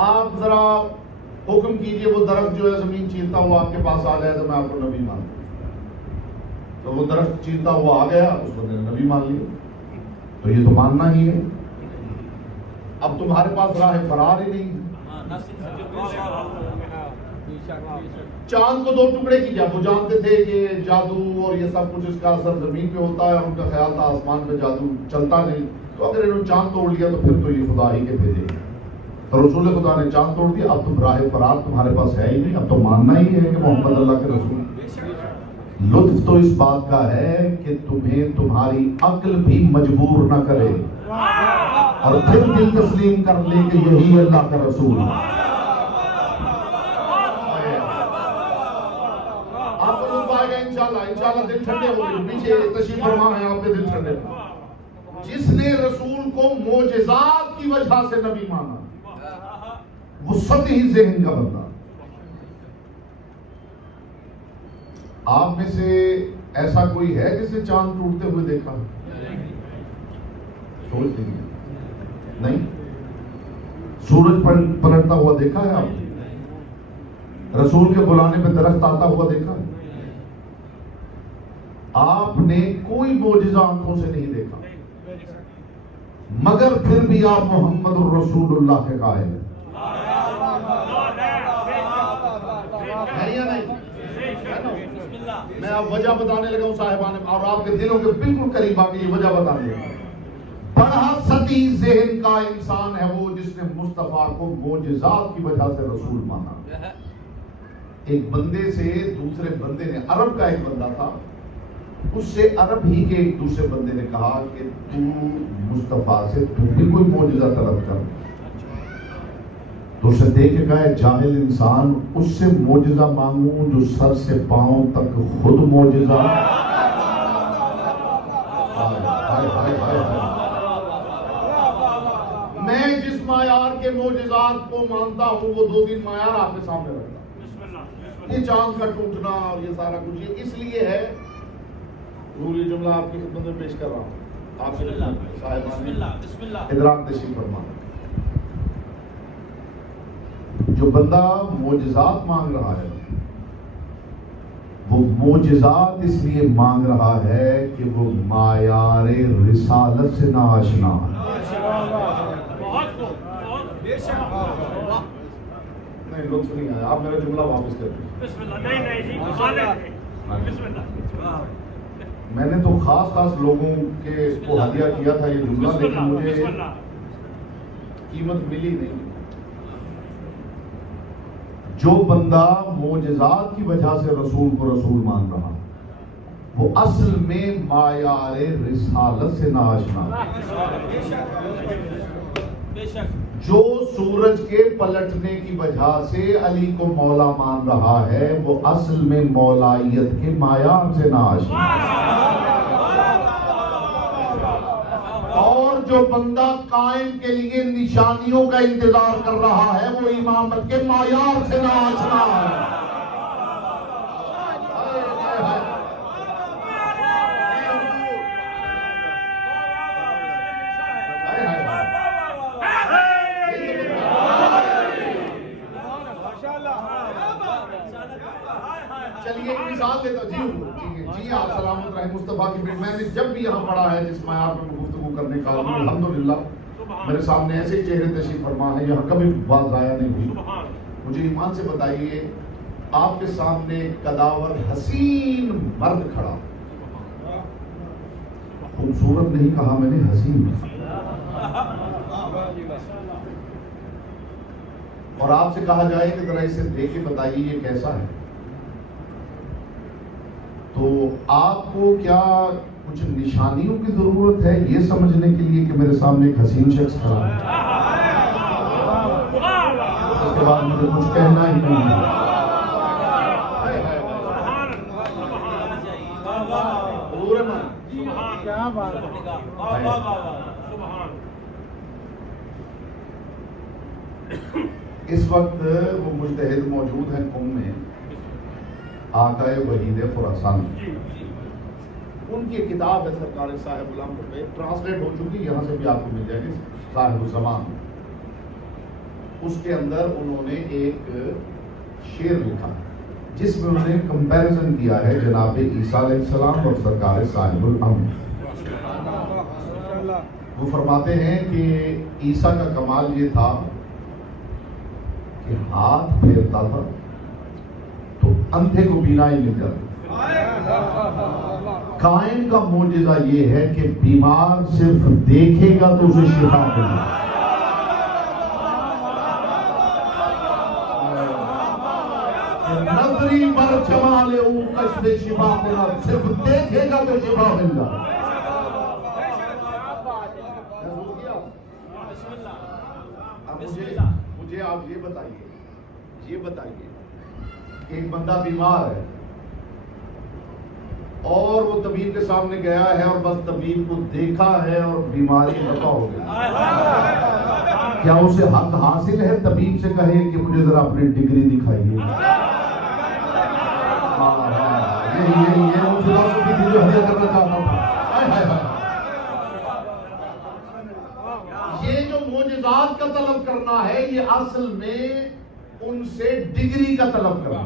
آپ ذرا حکم کیجئے وہ درخت جو ہے زمین چیرتا ہوا آپ کے پاس آ جائے تو میں آپ کو نبی مان لوں۔ تو وہ درخت چیرتا ہوا آ گیا، اس بندے نے نبی مان لیا، تو یہ تو ماننا ہی ہے۔ اب تمہارے پاس راہ فرار ہی نہیں۔ چاند کو 2 ٹکڑے کیا، وہ جانتے تھے کہ جادو اور یہ سب کچھ اس کا اثر زمین پہ ہوتا ہے، ان کا خیال تھا آسمان پہ جادو چلتا نہیں، تو اگر انہوں نے چاند توڑ لیا تو پھر تو یہ خدا ہی کے بھیجے۔ تو رسول خدا نے چاند توڑ دیا، اب تم راہ فرار تمہارے پاس ہے ہی نہیں، اب تو ماننا ہی ہے کہ محمد اللہ کے رسول۔ لطف تو اس بات کا ہے کہ تمہیں تمہاری عقل بھی مجبور نہ کرے اور پھر دل تسلیم کر لے کہ یہی اللہ کا رسول ہے۔ آپ کو لطف آئے گا انشاءاللہ دل ٹھنڈے ہو گئے، پیچھے تشریف فرما ہے آپ کے دل ٹھنڈے ہو۔ جس نے رسول کو معجزات کی وجہ سے نبی مانا وہ سطحی ذہن کا بندہ۔ آپ میں سے ایسا کوئی ہے جسے چاند ٹوٹتے ہوئے دیکھا؟ سوچ لیجیے، نہیں۔ سورج پلٹتا ہوا دیکھا ہے آپ؟ رسول کے بلانے پہ درخت آتا ہوا دیکھا ہے؟ آپ نے کوئی معجزہ آنکھوں سے نہیں دیکھا، مگر پھر بھی آپ محمد الرسول اللہ کے قائل ہیں، ہے یا نہیں؟ میں اب وجہ بتانے لگا ہوں صاحبان، اور آپ کے دلوں کے بالکل قریب آ کے یہ وجہ بتانے لگا۔ بڑا سطحی ذہن کا انسان ہے وہ جس نے مصطفیٰ کو معجزات کی وجہ سے رسول مانا۔ ایک بندے سے دوسرے بندے نے، عرب کا ایک بندہ تھا، اس سے عرب ہی کے ایک دوسرے بندے نے کہا کہ تو مصطفیٰ سے تم بھی کوئی معجزہ طلب کر۔ تو اسے دیکھ کے کہا جاہل انسان، اس سے معجزہ مانگوں جو سر سے پاؤں تک خود معجزہ۔ میں جس معیار کے معجزات کو مانتا ہوں وہ 2-3 معیار آپ کے سامنے رکھتا ہوں۔ یہ چاند کا ٹوٹنا اور یہ سارا کچھ یہ اس لیے ہے، یہ جملہ آپ کی خدمت میں پیش کر رہا ہوں، آپ صاحبان ادراک تشریف فرما۔ جو بندہ معجزات مانگ رہا ہے وہ معجزات اس لیے مانگ رہا ہے کہ وہ معیار رسالت سے ناآشنا ہے۔ نہیں لطف نہیں آیا، آپ میرا جملہ واپس کر دیں۔ میں نے تو خاص لوگوں کے کو ہدیہ کیا تھا یہ جملہ، لیکن مجھے قیمت ملی نہیں۔ جو بندہ معجزات کی وجہ سے رسول کو رسول مان رہا وہ اصل میں معیار رسالت سے ناآشنا جو سورج کے پلٹنے کی وجہ سے علی کو مولا مان رہا ہے وہ اصل میں مولائیت کے معیار سے ناآشنا اور جو بندہ قائم کے لیے نشانیوں کا انتظار کر رہا ہے وہ امامت کے معیار سے ناآشنا ہے۔ چلیے ایک مثال دیتا جی آپ سلامت رہے مصطفیٰ کی بیٹ میں نے جب بھی یہاں پڑھا ہے جس معیار پر گفتگو کرنے کا الحمدللہ میرے سامنے ایسے چہرے تشریف فرما ہے یہاں کبھی بات ضائع نہیں ہوئی۔ مجھے ایمان سے بتائیے آپ کے سامنے قداور حسین مرد کھڑا، خوبصورت نہیں کہا میں نے، حسین، اور آپ سے کہا جائے کہ ذرا اسے دیکھ کے بتائیے یہ کیسا ہے، تو آپ کو کیا کچھ نشانیوں کی ضرورت ہے یہ سمجھنے کے لیے کہ میرے سامنے ایک حسین شخص کھڑا ہے؟ اس کے بعد مجھے کچھ کہنا ہی نہیں ہے۔ اس وقت وہ مجتہد موجود ہیں قوم میں، آقا وحید خراسان، ان کی کتاب ہے سرکار صاحب غلام پہ ٹرانسلیٹ ہو چکی، یہاں سے بھی آپ کو مل جائے گی، صاحب الزمان۔ اس کے اندر انہوں نے ایک شعر لکھا جس میں انہوں نے کمپیریزن کیا ہے جناب عیسیٰ علیہ السلام اور سرکار صاحب الامر۔ وہ فرماتے ہیں کہ عیسیٰ کا کمال یہ تھا کہ ہاتھ پھیرتا تھا تو اندھے کو بینائی مل جاتی۔ قائم کا معجزہ یہ ہے کہ بیمار صرف دیکھے گا تو اسے شفا ملے گی۔ نظری بر جمال او کشف شفا ملا، صرف دیکھے گا تو شفا مل جائے۔ مجھے آپ یہ بتائیے کہ ایک بندہ بیمار ہے اور وہ طبیب کے سامنے گیا ہے اور بس طبیب کو دیکھا ہے اور بیماری رفع ہو گئی، کیا اسے حق حاصل ہے طبیب سے کہے کہ مجھے ذرا اپنی ڈگری دکھائیے؟ یہ وہ فلسفی تھی جو حضرت کرنا چاہتا تھا۔ یہ جو معجزات کا طلب کرنا ہے یہ اصل میں ان سے ڈگری کا طلب کرنا ہے۔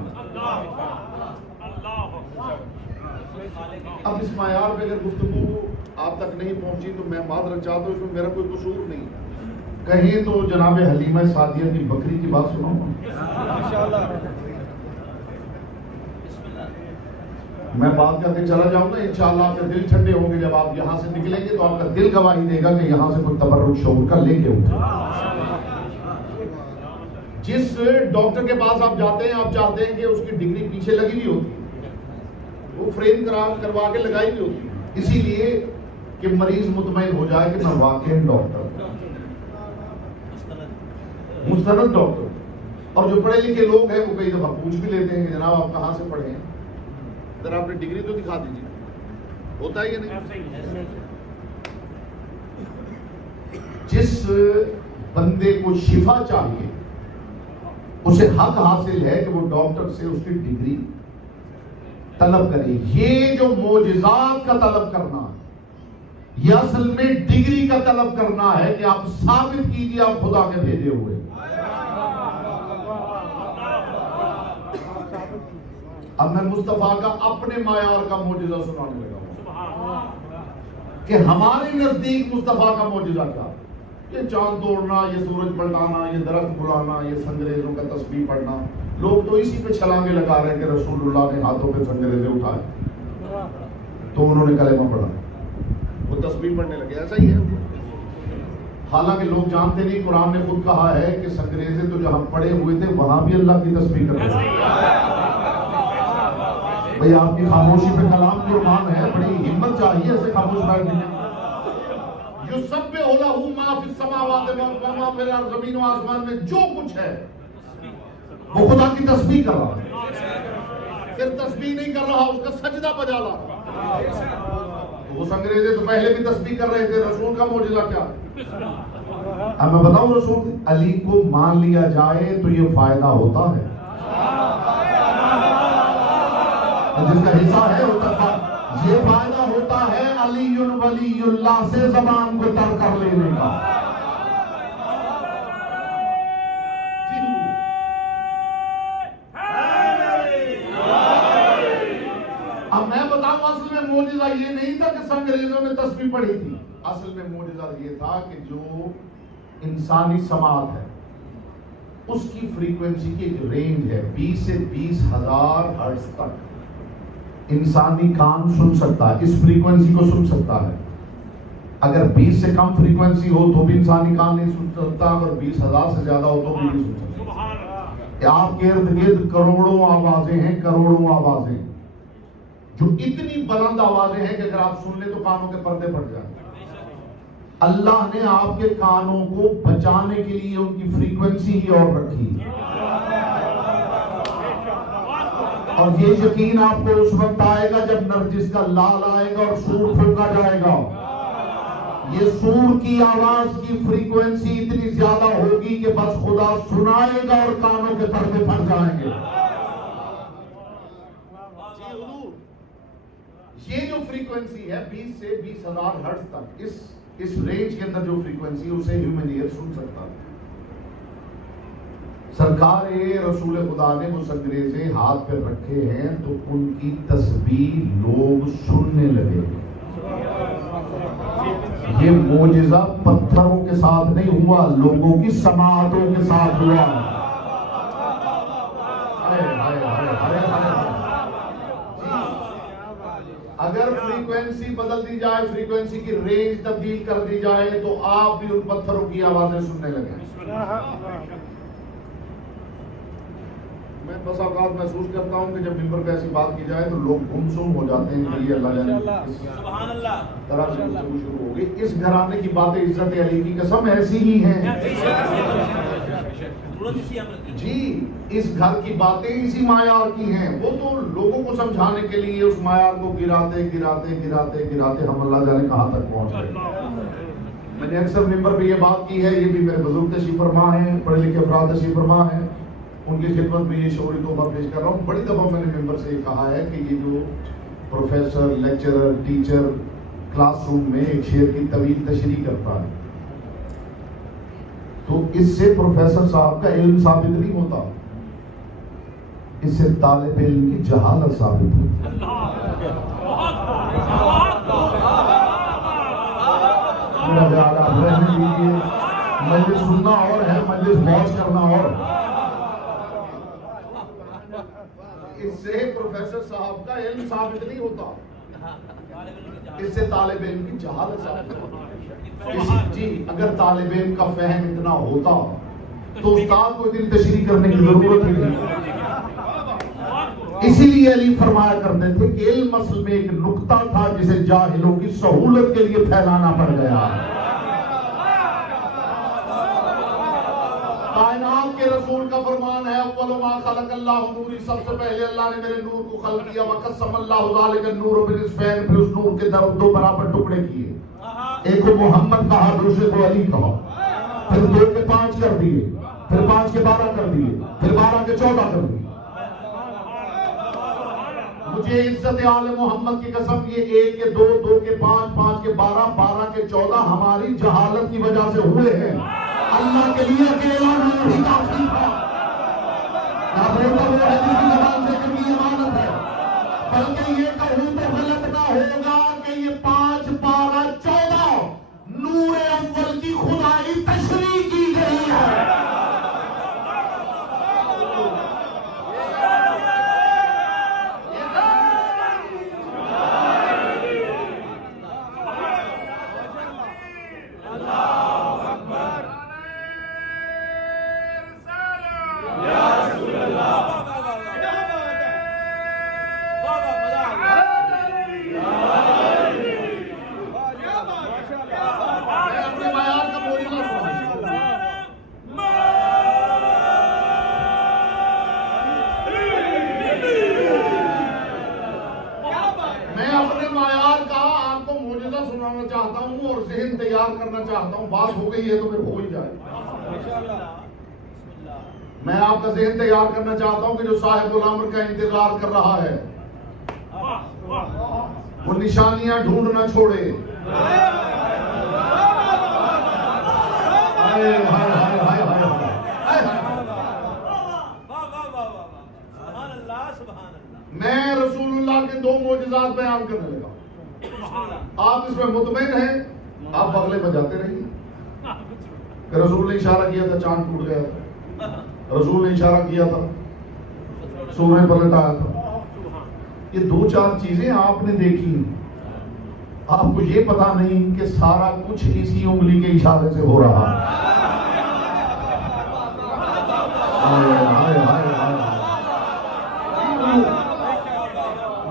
اب اس معیار پہ اگر گفتگو آپ تک نہیں پہنچی تو میں معذرت چاہتا ہوں، اس میں میرا کوئی قصور نہیں، کہیں تو جناب حلیمہ سعدیہ کی بکری کی بات سناؤں گا، میں بات کر کے چلا جاؤں گا، انشاءاللہ آپ کے دل ٹھنڈے ہوں گے، جب آپ یہاں سے نکلیں گے تو آپ کا دل گواہی دے گا کہ یہاں سے کوئی تبرک شعور کا لے کے اٹھے۔ جس ڈاکٹر کے پاس آپ جاتے ہیں آپ چاہتے ہیں کہ اس کی ڈگری پیچھے لگی ہوئی ہوتی ہے، وہ فریم کروا کے لگائی ہوئی ہوتی ہے، اسی لیے کہ مریض مطمئن ہو جائے کہ میں واقعی ڈاکٹر مستند ڈاکٹر۔ اور جو پڑھے لکھے لوگ ہیں وہ کئی دفعہ پوچھ بھی لیتے ہیں کہ جناب آپ کہاں سے پڑھے ہیں، ذرا اپنی ڈگری تو دکھا دیجیے، ہوتا ہے کہ نہیں؟ جس بندے کو شفا چاہیے اسے حق حاصل ہے کہ وہ ڈاکٹر سے اس کی ڈگری طلب کرے۔ یہ جو معجزات کا طلب کرنا یہ اصل میں ڈگری کا طلب کرنا ہے کہ آپ ثابت کیجئے آپ خدا کے بھیجے ہوئے۔ اب میں مصطفیٰ کا اپنے معیار کا معجزہ سنانے لگا ہوں کہ ہمارے نزدیک مصطفیٰ کا معجزہ کیا، یہ چاند توڑنا، یہ سورج پلٹانا، یہ درخت بلانا، یہ سنگریزوں کا تسبیح پڑھنا، لوگ تو اسی پہ چھلانگے لگا رہے ہیں کہ رسول اللہ نے ہاتھوں پہ سنگریزے اٹھائے تو انہوں نے کلمہ پڑھا، وہ تسبیح پڑھنے لگے، ایسا ہی ہے۔ حالانکہ لوگ جانتے نہیں، قرآن نے خود کہا ہے کہ سنگریزے تو جہاں پڑے ہوئے تھے وہاں بھی اللہ کی تسبیح کر رہے ہیں۔ بھئی آپ کی خاموشی پہ کلام قرآن ہے، بڑی ہمت چاہیے ایسے خاموش بیٹھنے کی۔ یسبح لہ ما فی السماوات و ما فی الارض، زمین و آسمان میں جو کچھ ہے وہ خدا کی تسبیح کر رہا ہے، صرف تسبیح نہیں کر رہا، اس کا سجدہ بجا رہا۔ وہ سنگریزے تو پہلے بھی تسبیح کر رہے تھے، رسول کا معجزہ کیا؟ اب میں بتاؤں رسول علی کو مان لیا جائے تو یہ فائدہ ہوتا ہے، جس کا حصہ ہے یہ فائدہ ہوتا ہے علی ولی اللہ سے زبان کو تر کر لینے کا۔ اب میں بتاؤں اصل میں معجزہ یہ نہیں تھا کہ سنگریزوں نے تسبیح پڑھی تھی، اصل میں معجزہ یہ تھا کہ جو انسانی سماعت ہے اس کی فریکوینسی کی ایک رینج ہے 20 سے 20,000 ہرٹز تک انسانی کان سن سکتا ہے، اس فریکوینسی کو سن سکتا ہے۔ اگر 20 سے کم فریکوینسی ہو تو بھی انسانی کان نہیں سن سکتا، اگر 20,000 سے زیادہ ہو تو بھی نہیں سن سکتا۔ آپ کے ارد گرد کروڑوں آوازیں ہیں، کروڑوں آوازیں جو اتنی بلند آوازیں ہیں کہ اگر آپ سن لیں تو کانوں کے پردے پھٹ جائیں۔ اللہ نے آپ کے کانوں کو بچانے کے لیے ان کی فریکوینسی ہی اور رکھی، اور یہ یقین آپ کو اس وقت آئے گا جب نرجس کا لال آئے گا اور سور پھونکا جائے گا۔ یہ سور کی آواز کی فریکوینسی اتنی زیادہ ہوگی کہ بس خدا سنائے گا اور کانوں کے پردے پھٹ جائیں گے۔ یہ جو فریکوینسی ہے 20 سے 20,000 ہرٹز تک، اس رینج کے اندر جو فریکوینسی اسے ہیومن ایئر سن سکتا ہے۔ سرکار رسول خدا نے وہ سنگریزے ہاتھ پہ رکھے ہیں تو ان کی تسبیح لوگ سننے لگے۔ یہ معجزہ پتھروں کے ساتھ نہیں ہوا، لوگوں کی سماعتوں کے ساتھ ہوا۔ اگر فریکوینسی بدل دی جائے، فریکوینسی کی رینج تبدیل کر دی جائے تو آپ بھی ان پتھروں کی آوازیں سننے لگیں۔ میں بس اوقات محسوس کرتا ہوں کہ جب ممبر پہ ایسی بات کی جائے تو لوگ گمسم ہو جاتے ہیں کہ یہ اللہ جانے سبحان اللہ طرح سے گفتگو شروع ہو گئی۔ اس گھرانے کی باتیں عزت علی کی قسم ایسی ہی ہیں جی، اس گھر کی باتیں اسی معیار کی ہیں۔ وہ تو لوگوں کو سمجھانے کے لیے اس معیار کو گراتے گراتے گراتے گراتے ہم اللہ جانے کہاں تک پہنچ گئے۔ میں نے اکثر ممبر پہ یہ بات کی ہے، یہ بھی میرے بزرگ تشریف فرما ہیں، پڑھے لکھے افراد تشریف فرما ہیں، ان کی خدمت میں یہ شعوری تحفہ پیش کر رہا ہوں۔ بڑی دفعہ میں نے ممبر سے یہ کہا ہے کہ یہ جو professor, lecturer, teacher class room میں ایک شعر کی طویل تشریح کرتا ہے تو اس سے پروفیسر صاحب کا علم ثابت نہیں ہوتا، اس سے طالب علم کی جہالت ثابت ہوتی ہے۔ میرا خیال آپ رہنے دیجیے، مجلس سننا اور ہے، مجلس موج کرنا اور۔ اس سے پروفیسر صاحب کا علم ثابت نہیں ہوتا، اس سے طالب علم کی جہالت ثابت ہوتی ہے۔ جی، اگر طالب علم کا فہم اتنا ہوتا تو استاد کو اتنی تشریح کرنے کی ضرورت ہی نہیں۔ اسی لیے علی فرمایا کرتے تھے کہ علم اصل میں ایک نقطہ تھا جسے جاہلوں کی سہولت کے لیے پھیلانا پڑ گیا۔ کائنات کے رسول کا فرمان ہے، اول ما خلق اللہ نوری، سب سے پہلے اللہ نے میرے نور کو خلق کیا، وقسم اللہ ذالک النور بنصفین، پھر اس نور کے دو برابر ٹکڑے کیے، ایک کو محمد کہا، دوسرے کو علی کہا، پھر 2 کے 5 کر دیے، پھر 5 کے 12 کر دیے، پھر 12 کے 14 کر دیے۔ مجھے عزت آل محمد کی قسم، یہ 1 کے 2، 2 کے 5، 5 کے 12، 12 کے 14 ہماری جہالت کی وجہ سے ہوئے ہیں۔ اللہ کے لیے اکیلا نور ہی کافی تھا۔ نہ بولتا وہ ہے جس کی زبان سے کمی امانت ہے، بلکہ یہ کہوں تو غلط نہ ہوگا کہ یہ 5، 12، 14 نور اول کی خدائی تشریح کی گئی ہے۔ تیار کرنا چاہتا ہوں. بات ہو گئی ہے تو پھر ہو ہی جائے. میں آپ کا ذہن تیار کرنا چاہتا ہوں کہ جو صاحب الامر کا انتظار کر رہا ہے وہ نشانیاں ڈھونڈنا چھوڑے. میں رسول اللہ کے 2 معجزات بیان کرنے لگا. آپ اس میں مطمئن ہیں؟ آپ بغلے بجاتے رہیے کہ رسول نے اشارہ کیا تھا چاند ٹوٹ گیا تھا, رسول نے اشارہ کیا تھا سورج پلٹ آیا تھا. یہ 2-4 چیزیں آپ نے دیکھی, آپ کو یہ پتا نہیں کہ سارا کچھ اسی انگلی کے اشارے سے ہو رہا ہے.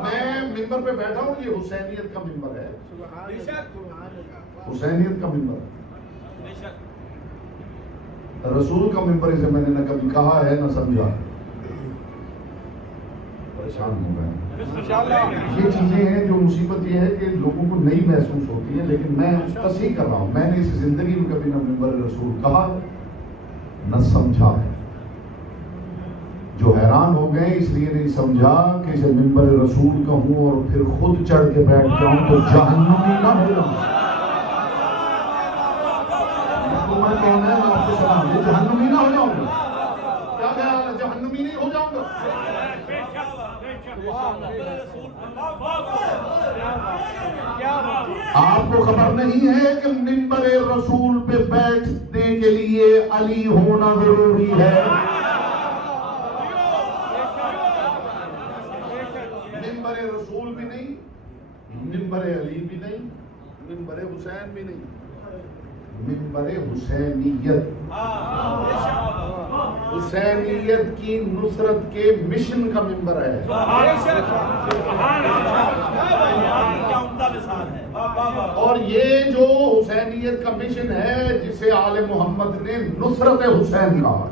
میں ممبر پہ بیٹھا ہوں, یہ حسینیت کا ممبر ہے, حسینیت کا ممبر ہے. رسول کا ممبر اسے میں نے نہ کبھی کہا ہے نہ سمجھا. پریشان ہو گئے. یہ چیزیں ہیں جو مصیبت یہ ہے کہ لوگوں کو نہیں محسوس ہوتی ہے, لیکن میں تصحیح کر رہا ہوں. میں نے اس زندگی میں کبھی نہ ممبر رسول کہا نہ سمجھا ہے. جو حیران ہو گئے اس لیے نہیں سمجھا کہ اسے ممبر رسول کہوں اور پھر خود چڑھ کے بیٹھ جاؤں تو جہنمی نہ ہو جاؤں. میں کہنا ہے آپ کے سلام یہ جہنمی نہ ہو جاؤں گا. کیا خیال ہے, جہنمی نہیں ہو جاؤں گا؟ آپ کو خبر نہیں ہے کہ ممبر رسول پہ بیٹھنے کے لیے علی ہونا ضروری ہے. ممبر رسول بھی نہیں, ممبر علی بھی نہیں, ممبر حسین بھی نہیں, ممبر حسینیت. حسینیت کی نصرت کے مشن کا ممبر ہے. اور یہ جو حسینیت کا مشن ہے جسے آل محمد نے نصرت حسین کہا.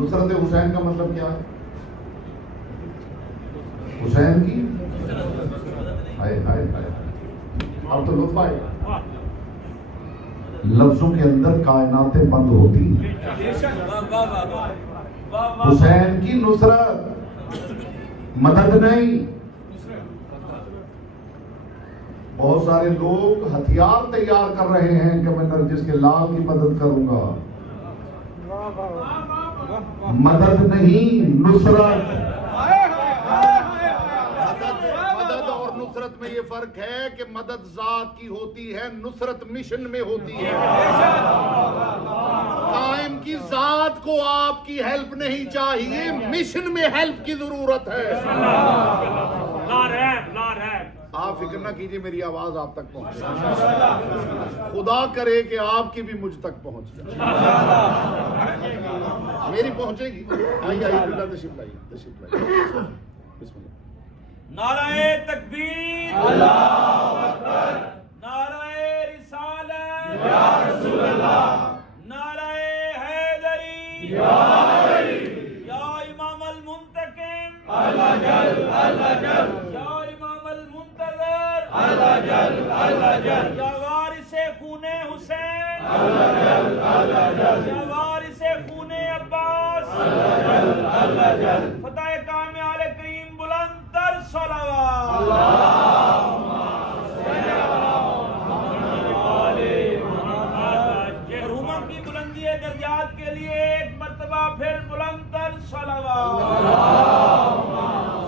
نصرت حسین کا مطلب کیا ہے؟ حسین کی اب تو لطف آئے. لفظوں کے اندر کائناتیں بند ہوتی ہیں. حسین کی نصرت, مدد نہیں. بہت سارے لوگ ہتھیار تیار کر رہے ہیں کہ میں نرجس کے لال کی مدد کروں گا. مدد نہیں, نصرت. مدد اور نصرت میں یہ فرق ہے کہ مدد ذات کی ہوتی ہے, نصرت مشن میں ہوتی ہے. قائم کی ذات کو آپ کی ہیلپ نہیں چاہیے, مشن میں ہیلپ کی ضرورت ہے. آپ فکر نہ کیجئے, میری آواز آپ تک پہنچے. خدا کرے کہ آپ کی بھی مجھ تک پہنچ جائے. میری پہنچے گی. آئیے آئیے تشریف لائیے, تشریف لائیے. بسم اللہ. نعرہ تکبیر, اللہ اکبر. نعرہ رسالت, یا رسول اللہ. نعرہ حیدری, یا حیدری. یا امام المنتقم, اللہ جل, اللہ جل. یا امام المنتظر, اللہ جل, اللہ جل. یا وارث خون حسین, اللہ جل, اللہ جل. یا وارث خون عباس, اللہ جل, اللہ جل. فتح کام آل کریم بلند تر صلوات. اللہم صلی علی محمد و آل محمد. رومن کی بلندی درجات کے لیے ایک مرتبہ پھر بلند تر صلوات. اللہم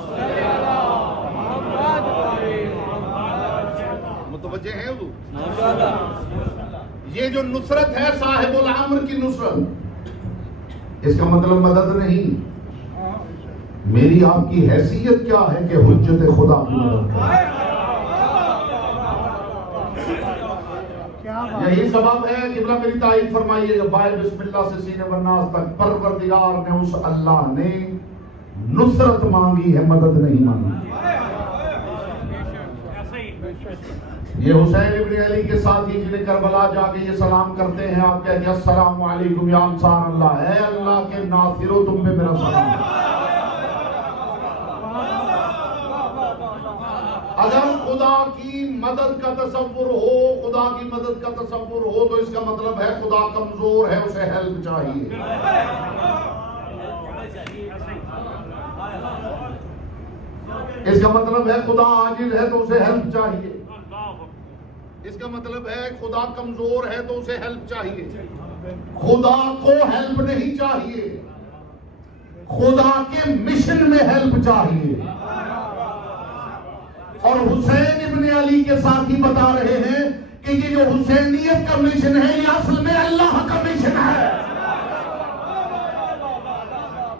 صلی علی محمد و آل محمد. متوجہ ہیں حضور؟ یہ جو نصرت ہے صاحب الامر کی نصرت, اس کا مطلب مدد نہیں. میری آپ کی حیثیت کیا ہے کہ حجت خدا کی مدد کریں. یہی سبب ہے قبلہ میری تائید فرمائیے کہ بائے بسم اللہ سے سینے والناس تک پروردگار نے اس اللہ نے نصرت مانگی ہے, مدد نہیں مانگی. یہ حسین ابن علی کے ساتھ ہی جنہیں کربلا جا کے یہ سلام کرتے ہیں, آپ کہتے ہیں السلام علیکم یا انصار اللہ, اے اللہ کے ناصرو تم پہ میرا سلام. اگر خدا کی مدد کا تصور ہو، خدا کی مدد کا تصور ہو تو اس کا مطلب ہے خدا کمزور ہے، اسے ہیلپ چاہیے۔ اس کا مطلب ہے خدا عاجز ہے تو اسے ہیلپ چاہیے۔ اس کا مطلب ہے خدا کمزور ہے تو اسے ہیلپ چاہیے۔ خدا کو ہیلپ نہیں چاہیے، خدا کے مشن میں ہیلپ چاہیے۔ اور حسین ابن علی کے ساتھی بتا رہے ہیں کہ یہ جو حسینیت کا مشن ہے یہ اصل میں اللہ کا مشن ہے۔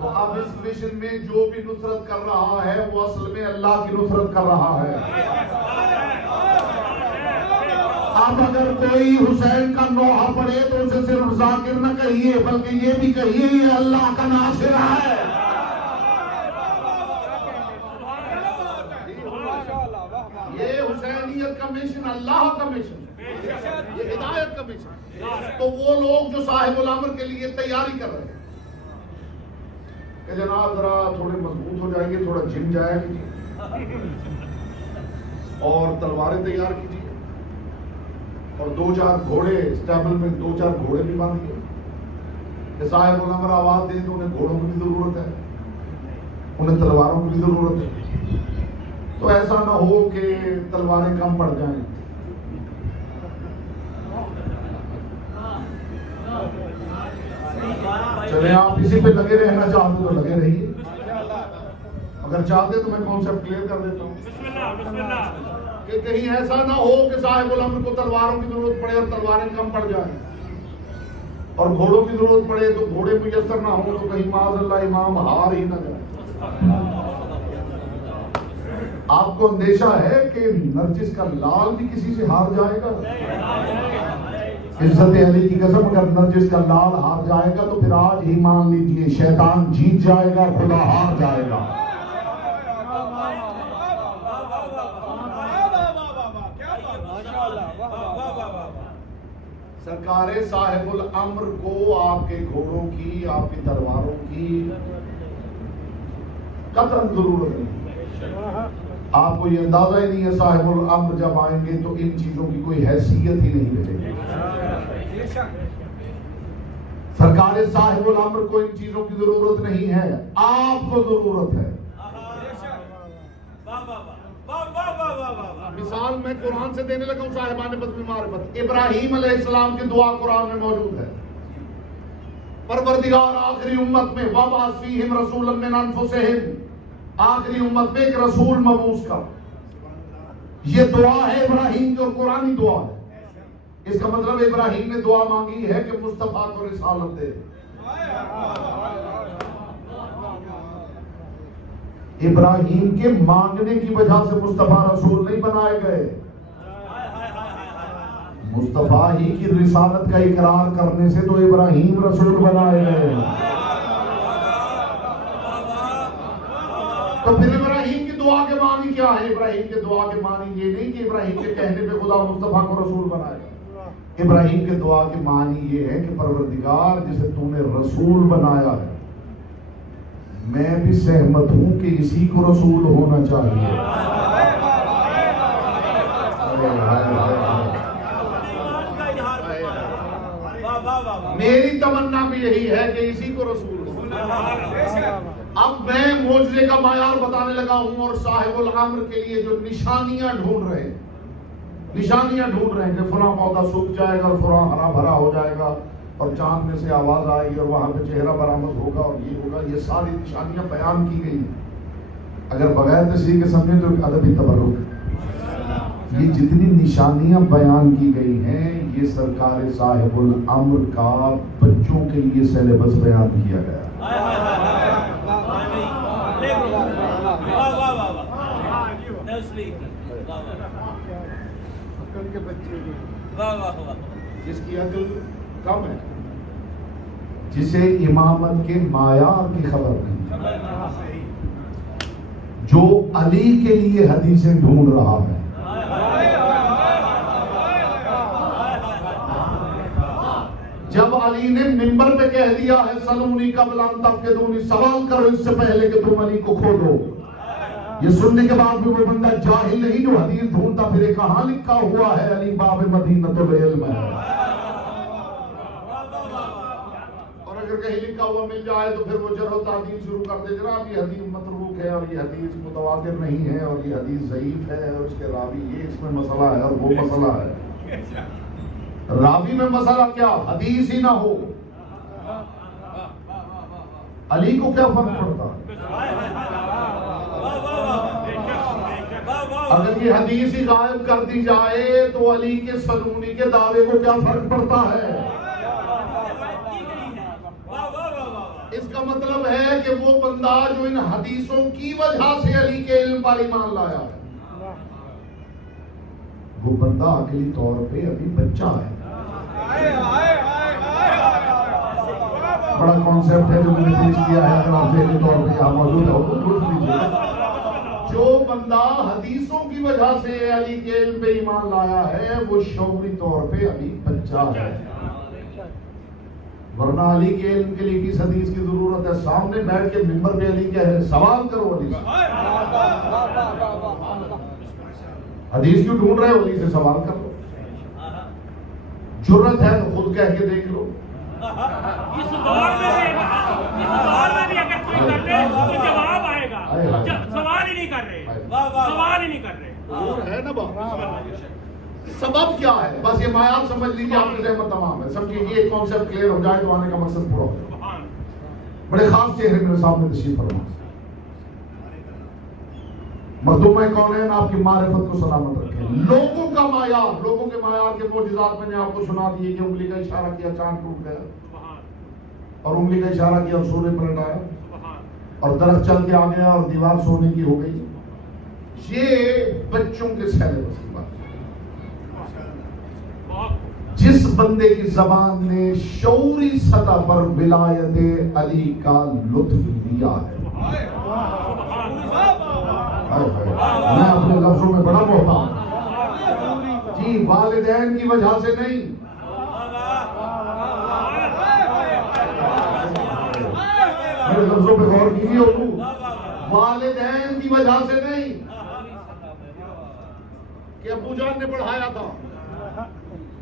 تو اب اس مشن میں جو بھی نصرت کر رہا ہے وہ اصل میں اللہ کی نصرت کر رہا ہے۔ اب اگر کوئی حسین کا نوحہ پڑھے تو اسے صرف ذاکر نہ کہیے بلکہ یہ بھی کہیے یہ اللہ کا ناصر ہے۔ یہ حسینیت کا مشن اللہ کا مشن، یہ ہدایت کا مشن۔ تو وہ لوگ جو صاحب الامر کے لیے تیاری کر رہے ہیں کہ جناب ذرا تھوڑے مضبوط ہو جائیں گے، تھوڑا جم جایا کیجیے اور تلواریں تیار کیجیے اور 2-4 گھوڑے اسٹیبل میں 2-4 گھوڑے بھی باندھیے کہ صاحب الامر آواز دیں تو انہیں گھوڑوں کی بھی ضرورت ہے، انہیں تلواروں کی بھی ضرورت ہے۔ تو ایسا نہ ہو کہ تلواریں کم پڑ جائیں۔ چلیں آپ اسی پہ لگے رہنا چاہتے تو لگے رہیے، اگر چاہتے تو میں کانسیپٹ کلیئر کر دیتا ہوں کہ کہیں ایسا نہ ہو کہ صاحب الامر کو تلواروں کی ضرورت پڑے اور تلواریں کم پڑ جائیں، اور گھوڑوں کی ضرورت پڑے تو گھوڑے میسر نہ ہوں تو کہیں معاذ اللہ امام ہار ہی نہ جائے۔ آپ کو اندیشہ ہے کہ نرجس کا لال بھی کسی سے ہار جائے گا؟ عزت علی کی قسم اگر نرجس کا لال ہار جائے گا تو پھر آج ہی مان لیجئے شیطان جیت جائے گا، خدا ہار جائے گا۔ سرکار صاحب الامر کو آپ کے گھوڑوں کی، آپ کی تلواروں کی قطعاً ضرورت نہیں۔ آپ کو یہ اندازہ ہی نہیں ہے صاحب الامر جب آئیں گے تو ان چیزوں کی کوئی حیثیت ہی نہیں رہے گی۔ سرکار صاحب الامر کو ان چیزوں کی ضرورت نہیں ہے، آپ کو ضرورت ہے۔ مثال میں قرآن سے دینے لگا ہوں صاحبان بزم معرفت۔ ابراہیم علیہ السلام کی دعا قرآن میں موجود ہے، پروردگار آخری امت میں وَبَعَثْ فِيهِمْ رَسُولًا مِّنْ أَنفُسِهِمْ، آخری امت میں ایک رسول مبعوث کا۔ یہ دعا ہے ابراہیم کی اور قرآنی دعا ہے۔ اس کا مطلب ابراہیم نے دعا مانگی ہے کہ مصطفیٰ کو رسالت دے۔ ابراہیم کے مانگنے کی وجہ سے مصطفیٰ رسول نہیں بنائے گئے، مصطفیٰ ہی کی رسالت کا اقرار کرنے سے تو ابراہیم رسول بنائے گئے۔ تو پھر ابراہیم کی دعا کے معنی کیا ہے؟ ابراہیم کے دعا کے معنی یہ نہیں کہ ابراہیم کے کہنے پہ خدا مصطفیٰ کو رسول بنائے۔ ابراہیم کے دعا کے معنی یہ ہے کہ پروردگار جسے تو نے رسول بنایا ہے، میں بھی سہمت ہوں کہ اسی کو رسول ہونا چاہیے۔ میری تمنا بھی یہی ہے کہ اسی کو رسول ہو۔ اب میں معجزے کا معیار بتانے لگا ہوں اور صاحب الامر کے لیے جو نشانیاں ڈھونڈ رہے ہیں، نشانیاں ڈھونڈ رہے ہیں کہ فلاں پودا سوکھ جائے گا اور فلاں ہرا بھرا ہو جائے گا اور چاند میں سے آواز آئے گی اور وہاں پہ چہرہ برآمد ہوگا اور یہ ہوگا، یہ ساری نشانیاں بیان کی گئی ہیں۔ اگر بغیر تشریح کے سمجھیں تو ادبی تبرک، یہ جتنی نشانیاں بیان کی گئی ہیں یہ سرکار صاحب الامر کا بچوں کے لیے سیلیبس بیان کیا گیا۔ جس کی عقل کم ہے، جسے امامت کے معیار کی خبر نہیں، جو علی کے لیے حدیثیں ڈھونڈ رہا ہے، جب علی نے منبر پہ کہہ دیا ہے سلونی قبل ان تفقدونی، سوال کرو اس سے پہلے کہ تم علی کو کھو دو، یہ سننے کے بعد بھی وہ بندہ جاہل نہیں جو حدیث ڈھونڈتا پھرے کہاں لکھا ہوا ہے علی باب مدینۃ العلم ہے. اور اگر کہیں لکھا ہوا مل جائے تو پھر وہ جرح و تعدیل شروع کر دے. جناب یہ حدیث متروک ہے اور یہ حدیث متواتر نہیں ہے اور یہ حدیث ضعیف ہے اور اس کے راوی یہ اس میں مسئلہ ہے اور وہ مسئلہ ہے. راوی میں مسئلہ کیا؟ حدیث ہی نہ ہو. علی کو کیا فرق پڑتا ہے؟ اگر یہ حدیث ہی غائب کر دی جائے تو علی کے سلونی کے دعوے کو کیا فرق پڑتا ہے؟ اس کا مطلب ہے کہ وہ بندہ جو ان حدیثوں کی وجہ سے علی کے علم پر ایمان لایا ہے وہ بندہ عقلی طور پہ ابھی بچہ ہے. بڑا کانسیپٹ ہے جو میں نے پیش کیا ہے. اگر آپ ذہنی طور پہ یہاں موجود ہو تو سوچ لیجیے. جو بندہ حدیثوں کی وجہ سے علی کے علم پہ ایمان لایا ہے وہ شعوری طور پہ ابھی بچہ ہے. ورنہ علی کے علم کے لیے کس حدیث کی ضرورت ہے؟ سامنے بیٹھ کے منبر پہ علی کیا ہے سوال کرو علی سے. حدیث کیوں ڈھونڈ رہے ہو؟ علی سے سوال کر لو. جرت ہے تو خود کہہ کے دیکھ لو. اس دور میں بھی اگر کوئی کر لے تو جواب آئے گا. سوال ہی نہیں کر رہے. سوال ہی نہیں کر رہے ہے نا بات. سبب کیا ہے؟ بس یہ معیار سمجھ لیجیے. آپ کی رحمت تمام ہے. سمجھیے یہ کانسیپٹ کلیئر ہو جائے تو آنے کا مقصد پورا ہو جائے. بڑے خاص چہرے میرے سامنے تشریف فرما. مخدوم کونین آپ کی معرفت کو سلامت رکھے. لوگوں کا معیار، لوگوں کے معیار کے معجزات میں نے آپ کو سنا دیے کہ انگلی کا اشارہ کیا چاند ٹوٹ گیا اور انگلی کا اشارہ کیا اور سورج پلٹ آیا اور درخت چل کے آ گیا اور دیوار سونے کی ہو گئی. یہ بچوں کے سیلیبس کی بات. جس بندے کی زبان نے شعوری سطح پر ولایت علی کا لطف لیا ہے. میں اپنے لفظوں میں بڑا محتاط ہوں جی. والدین کی وجہ سے نہیں. میرے لفظوں پہ غور کیجیے. اردو والدین کی وجہ سے نہیں کہ ابو جان نے پڑھایا تھا.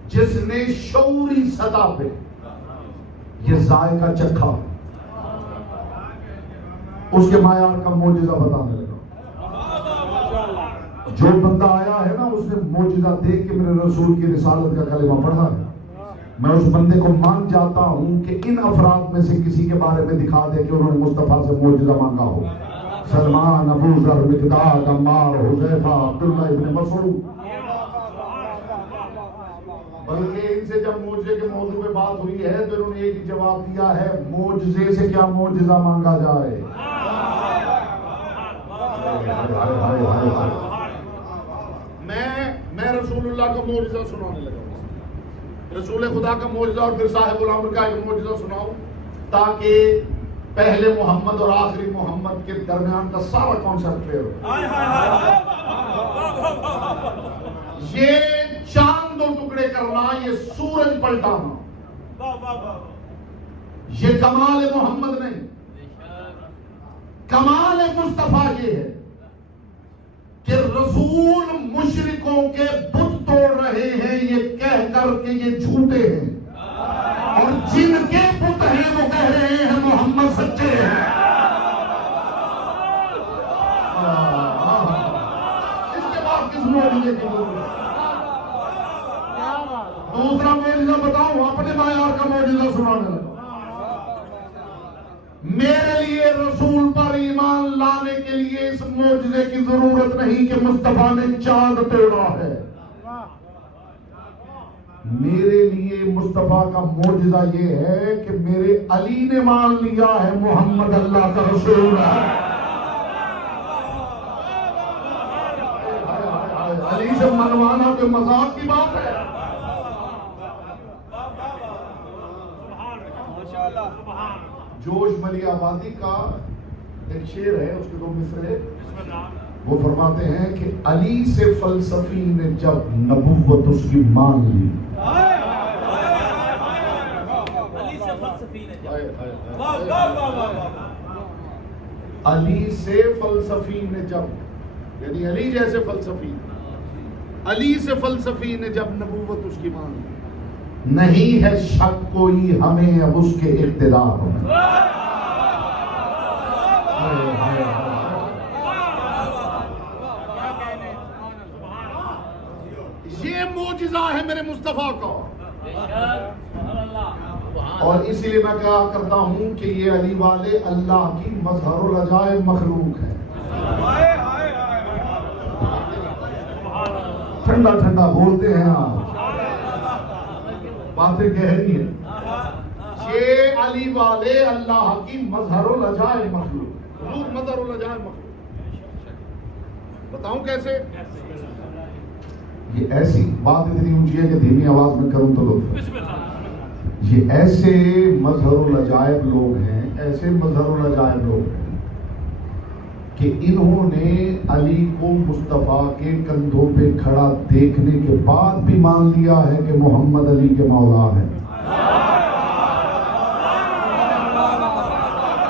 جس نے شعوری سطح پہ یہ ذائقہ چکھا اس کے معیار کا معجزہ بتانے لگا. جو بندہ آیا ہے نا اس نے معجزہ دیکھ کے میرے رسول کی رسالت کا کلمہ پڑھا ہے. میں اس بندے کو مان جاتا ہوں کہ ان افراد میں سے کسی کے بارے میں دکھا دے کہ انہوں نے مصطفیٰ سے معجزہ مانگا ہو. سلمان، ابو ذر، مقداد، عمار، حذیفہ، عبداللہ ابن مسعود. بلکہ ان سے جب معجزے کے موضوع پہ بات ہوئی ہے تو انہوں نے ایک جواب دیا ہے معجزے سے کیا معجزہ مانگا جائے. میں رسول اللہ کا معجزہ سنانے لگا. رسول خدا کا معجزہ اور پھر صاحب الامر کا ایک معجزہ سناؤں تاکہ پہلے محمد اور آخری محمد کے درمیان کا سارا کانسیپٹ کلیئر ہو. یہ چاند دو ٹکڑے کرنا، یہ سورج پلٹانا، یہ کمال محمد نہیں. کمال مصطفیٰ یہ ہے کہ رسول مشرکوں کے بت توڑ رہے ہیں یہ کہہ کر کہ یہ جھوٹے ہیں، اور جن کے بت ہیں وہ کہہ رہے ہیں محمد سچے ہیں. اس کے بعد کس معجزے کی ضرورت؟ دوسرا معجزہ بتاؤں. اپنے معیار کا معجزہ سنانے لگا. میرے لیے رسول پر ایمان لانے کے لیے اس معجزے کی ضرورت نہیں کہ مصطفیٰ نے چاند توڑا ہے. میرے لیے مصطفیٰ کا معجزہ یہ ہے کہ میرے علی نے مان لیا ہے محمد اللہ کا رسول ہے. علی سے منوانا کوئی مذاق کی بات ہے؟ جوش ملی آبادی کا ایک شعر ہے، اس کے دو مصرے. وہ فرماتے ہیں کہ علی سے فلسفی نے جب نبوت اس کی مان لی. علی سے فلسفی نے جب یعنی علی جیسے فلسفی، علی سے فلسفی نے جب نبوت اس کی مان لی، نہیں ہے شک کوئی ہمیں اب اس کے اقتدار میں۔ یہ معجزہ ہے میرے مصطفیٰ کا، اور اسی لیے میں کہا کرتا ہوں کہ یہ علی والے اللہ کی مظہر العجائب مخلوق ہے۔ ٹھنڈا ٹھنڈا بولتے ہیں آپ، باتیں گہری ہیں۔ یہ علی والے اللہ کی مظہر العجائب مخلوق، حضور مظہر العجائب مخلوق۔ بتاؤں کیسے؟ یہ ایسی بات اتنی اونچی ہے کہ دھیمی آواز میں کروں تو لطف۔ یہ ایسے مظہر العجائب لوگ ہیں، ایسے مظہر العجائب لوگ ہیں کہ انہوں نے علی کو مصطفیٰ کے کندھوں پہ کھڑا دیکھنے کے بعد بھی مان لیا ہے کہ محمد علی کے مولا ہے۔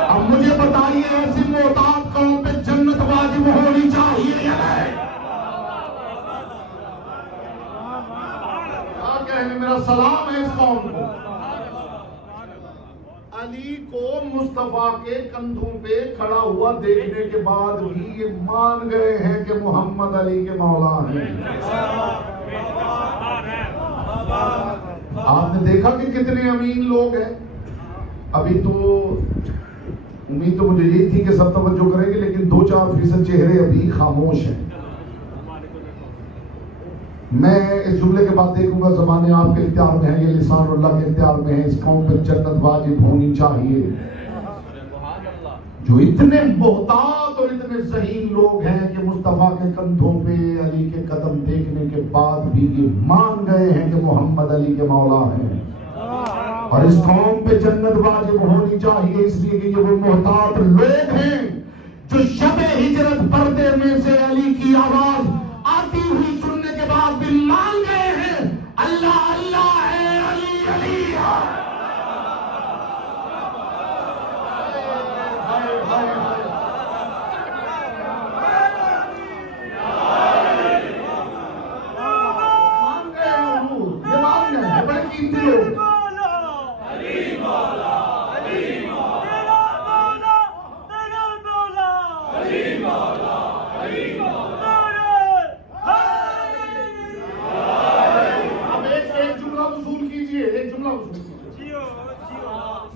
اب مجھے بتائیے ایسی محتاط قوم پہ جنت واجب ہونی چاہیے یا نہیں؟ کیا کہنے، میرا سلام ہے اس قوم کو۔ علی کو مصطفیٰ کے کندھوں پہ کھڑا ہوا دیکھنے کے بعد بھی یہ مان گئے ہیں کہ محمد علی کے مولا ہیں۔ آپ نے دیکھا کہ کتنے امین لوگ ہیں۔ ابھی تو امید تو مجھے یہی تھی کہ سب توجہ کریں گے، لیکن 2-4% چہرے ابھی خاموش ہیں۔ میں اس جملے کے بعد دیکھوں گا زبانیں آپ کے اختیار میں ہیں، یہ لسان اللہ کے اختیار میں ہے۔ اس قوم پر جنت واجب ہونی چاہیے۔ جو اتنے محتاط اور اتنے ذہین لوگ ہیں کہ مصطفیٰ کے کندھوں پہ علی کے قدم دیکھنے کے بعد بھی یہ مان گئے ہیں کہ محمد علی کے مولا ہیں، اور اس قوم پہ جنت واجب ہونی چاہیے، اس لیے کہ یہ وہ محتاط لوگ ہیں جو شب ہجرت پردے میں سے علی کی آواز آتی ہوئی سننے کے بعد بھی مان گئے ہیں اللہ اللہ ہے، علی علی ہے۔ مان گئے ہیں حضور، یہ مان گئے ہیں، بڑے قیمتی لوگ۔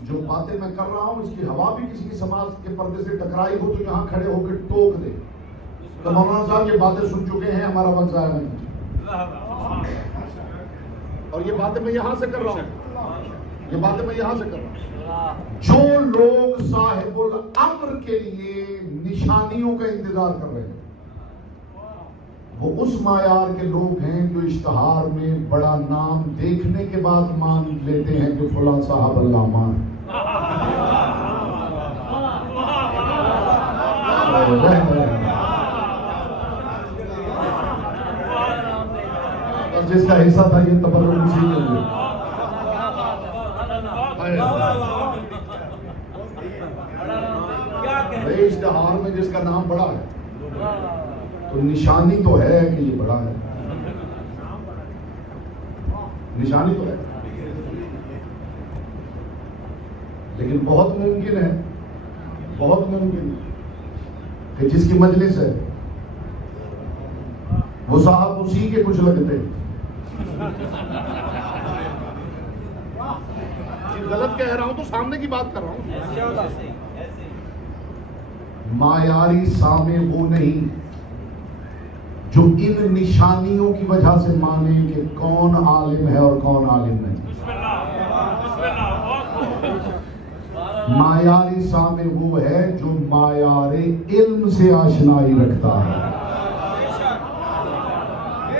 جو باتیں میں کر رہا ہوں اس کی ہوا بھی کسی کی سماج کے پردے سے ٹکرائی ہو تو یہاں کھڑے ہو کے ٹوک دے کہ مولانا صاحب یہ باتیں سن چکے ہیں، ہمارا وقت ضائع نہیں۔ اور یہ باتیں میں یہاں سے کر رہا ہوں، یہ باتیں میں یہاں سے کر رہا ہوں۔ جو لوگ صاحب الامر کے لیے نشانیوں کا انتظار کر رہے ہیں وہ اس معیار کے لوگ ہیں جو اشتہار میں بڑا نام دیکھنے کے بعد مان لیتے ہیں کہ فلاں صاحب علامہ ہے۔ اور جس کا حصہ تھا یہ تبرک اسی کے لیے۔ اشتہار میں جس کا نام بڑا ہے تو نشانی تو ہے کہ یہ بڑا ہے، نشانی تو ہے، لیکن بہت ممکن ہے، بہت ممکن ہے کہ جس کی مجلس ہے وہ صاحب اسی کے کچھ لگتے ہیں۔ غلط کہہ رہا ہوں تو سامنے کی بات کر رہا ہوں۔ معیاری سامنے وہ نہیں جو ان نشانیوں کی وجہ سے مانے کہ کون عالم ہے اور کون عالم نہیں۔ معیاری سامنے وہ ہے جو معیار علم سے آشنائی رکھتا ہے۔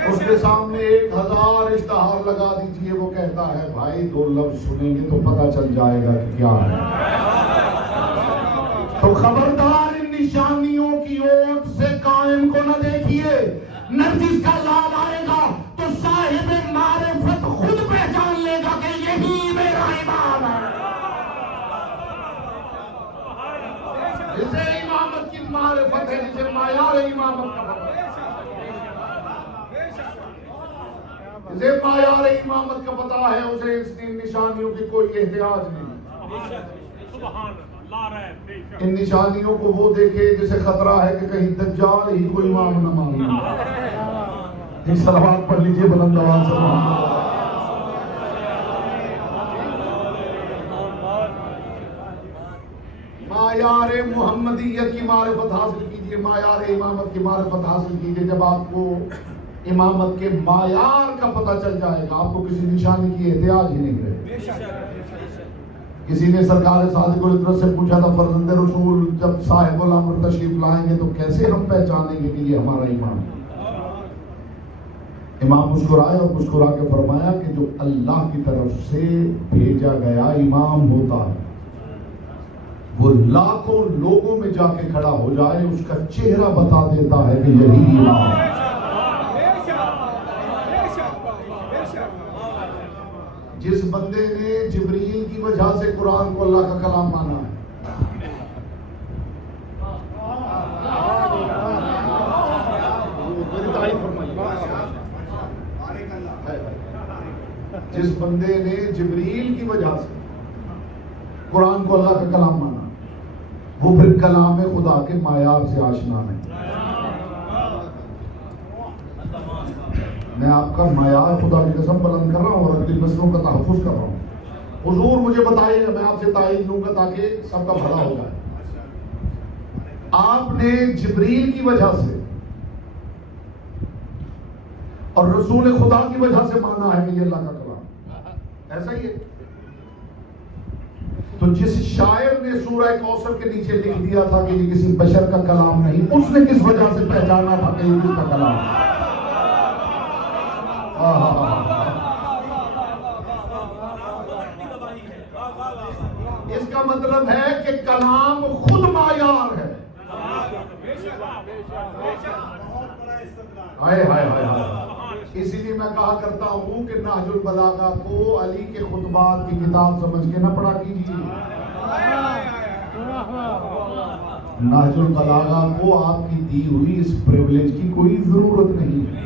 اس کے سامنے 1000 اشتہار لگا دیجئے، وہ کہتا ہے بھائی 2 لفظ سنیں گے تو پتہ چل جائے گا کہ کیا ہے۔ تو خبردار ان نشانیوں کی اوٹ سے قائم کو نہ دیکھیے، نہ جس کا لال آئے گا تو صاحب معرفت خود پہچان لے گا کہ یہی میرا امام ہے۔ اسے امامت امامت کی معرفت ہے، جسے معیار امامت کا پتہ ہے، جسے معیار امامت کا پتہ ہے، اسے اس نشانیوں کی کوئی احتیاج نہیں۔ ان نشانیوں کو وہ دیکھے جسے خطرہ ہے کہ کہیں دجال ہی کوئی امام نہ مان لے۔ ایک صلوات پڑھ لیجئے بلند آواز سے محمد۔ معیار محمدیت کی معرفت حاصل کیجئے، معیار امامت کی معرفت حاصل کیجئے۔ جب آپ کو امامت کے معیار کا پتہ چل جائے گا، آپ کو کسی نشانی کی احتیاج ہی نہیں رہے۔ کسی نے سرکار صادق الفطرت سے پوچھا تھا، فرزند رسول جب صاحب الامر تشریف لائیں گے تو کیسے ہم پہچانیں گے کہ یہ ہمارا امام ہے؟ امام مسکرائے اور مسکرا کے فرمایا کہ جو اللہ کی طرف سے بھیجا گیا امام ہوتا ہے، وہ لاکھوں لوگوں میں جا کے کھڑا ہو جائے، اس کا چہرہ بتا دیتا ہے کہ یہی امام ہے۔ جس بندے نے جبریل کی وجہ سے قرآن کو اللہ کا کلام مانا ہے، جس بندے نے جبریل کی وجہ سے قرآن کو اللہ کا کلام مانا، وہ پھر کلام خدا کے معیار سے آشنا ہے۔ میں آپ کا معیار خدا کی قسم بلند کر رہا ہوں اور اگلی نسلوں کا تحفظ کر رہا ہوں۔ حضور مجھے بتائیے گا، میں آپ سے تائید لوں گا تاکہ سب کا بھلا ہو جائے۔ آپ نے جبریل کی وجہ سے اور رسول خدا کی وجہ سے مانا ہے کہ یہ اللہ کا کلام ایسا ہی ہے۔ تو جس شاعر نے سورہ کوثر کے نیچے لکھ دیا تھا کہ یہ کسی بشر کا کلام نہیں، اس نے کس وجہ سے پہچانا تھا کہ یہ کس کا کلام ہے؟ اس کا مطلب ہے کہ کلام خود معیار ہے۔ اسی لیے میں کہا کرتا ہوں کہ نہج البلاغہ کو علی کے خطبات کی کتاب سمجھ کے نہ پڑھا کیجیے۔ نہج البلاغہ کو آپ کی دی ہوئی اس پریولیج کی کوئی ضرورت نہیں ہے۔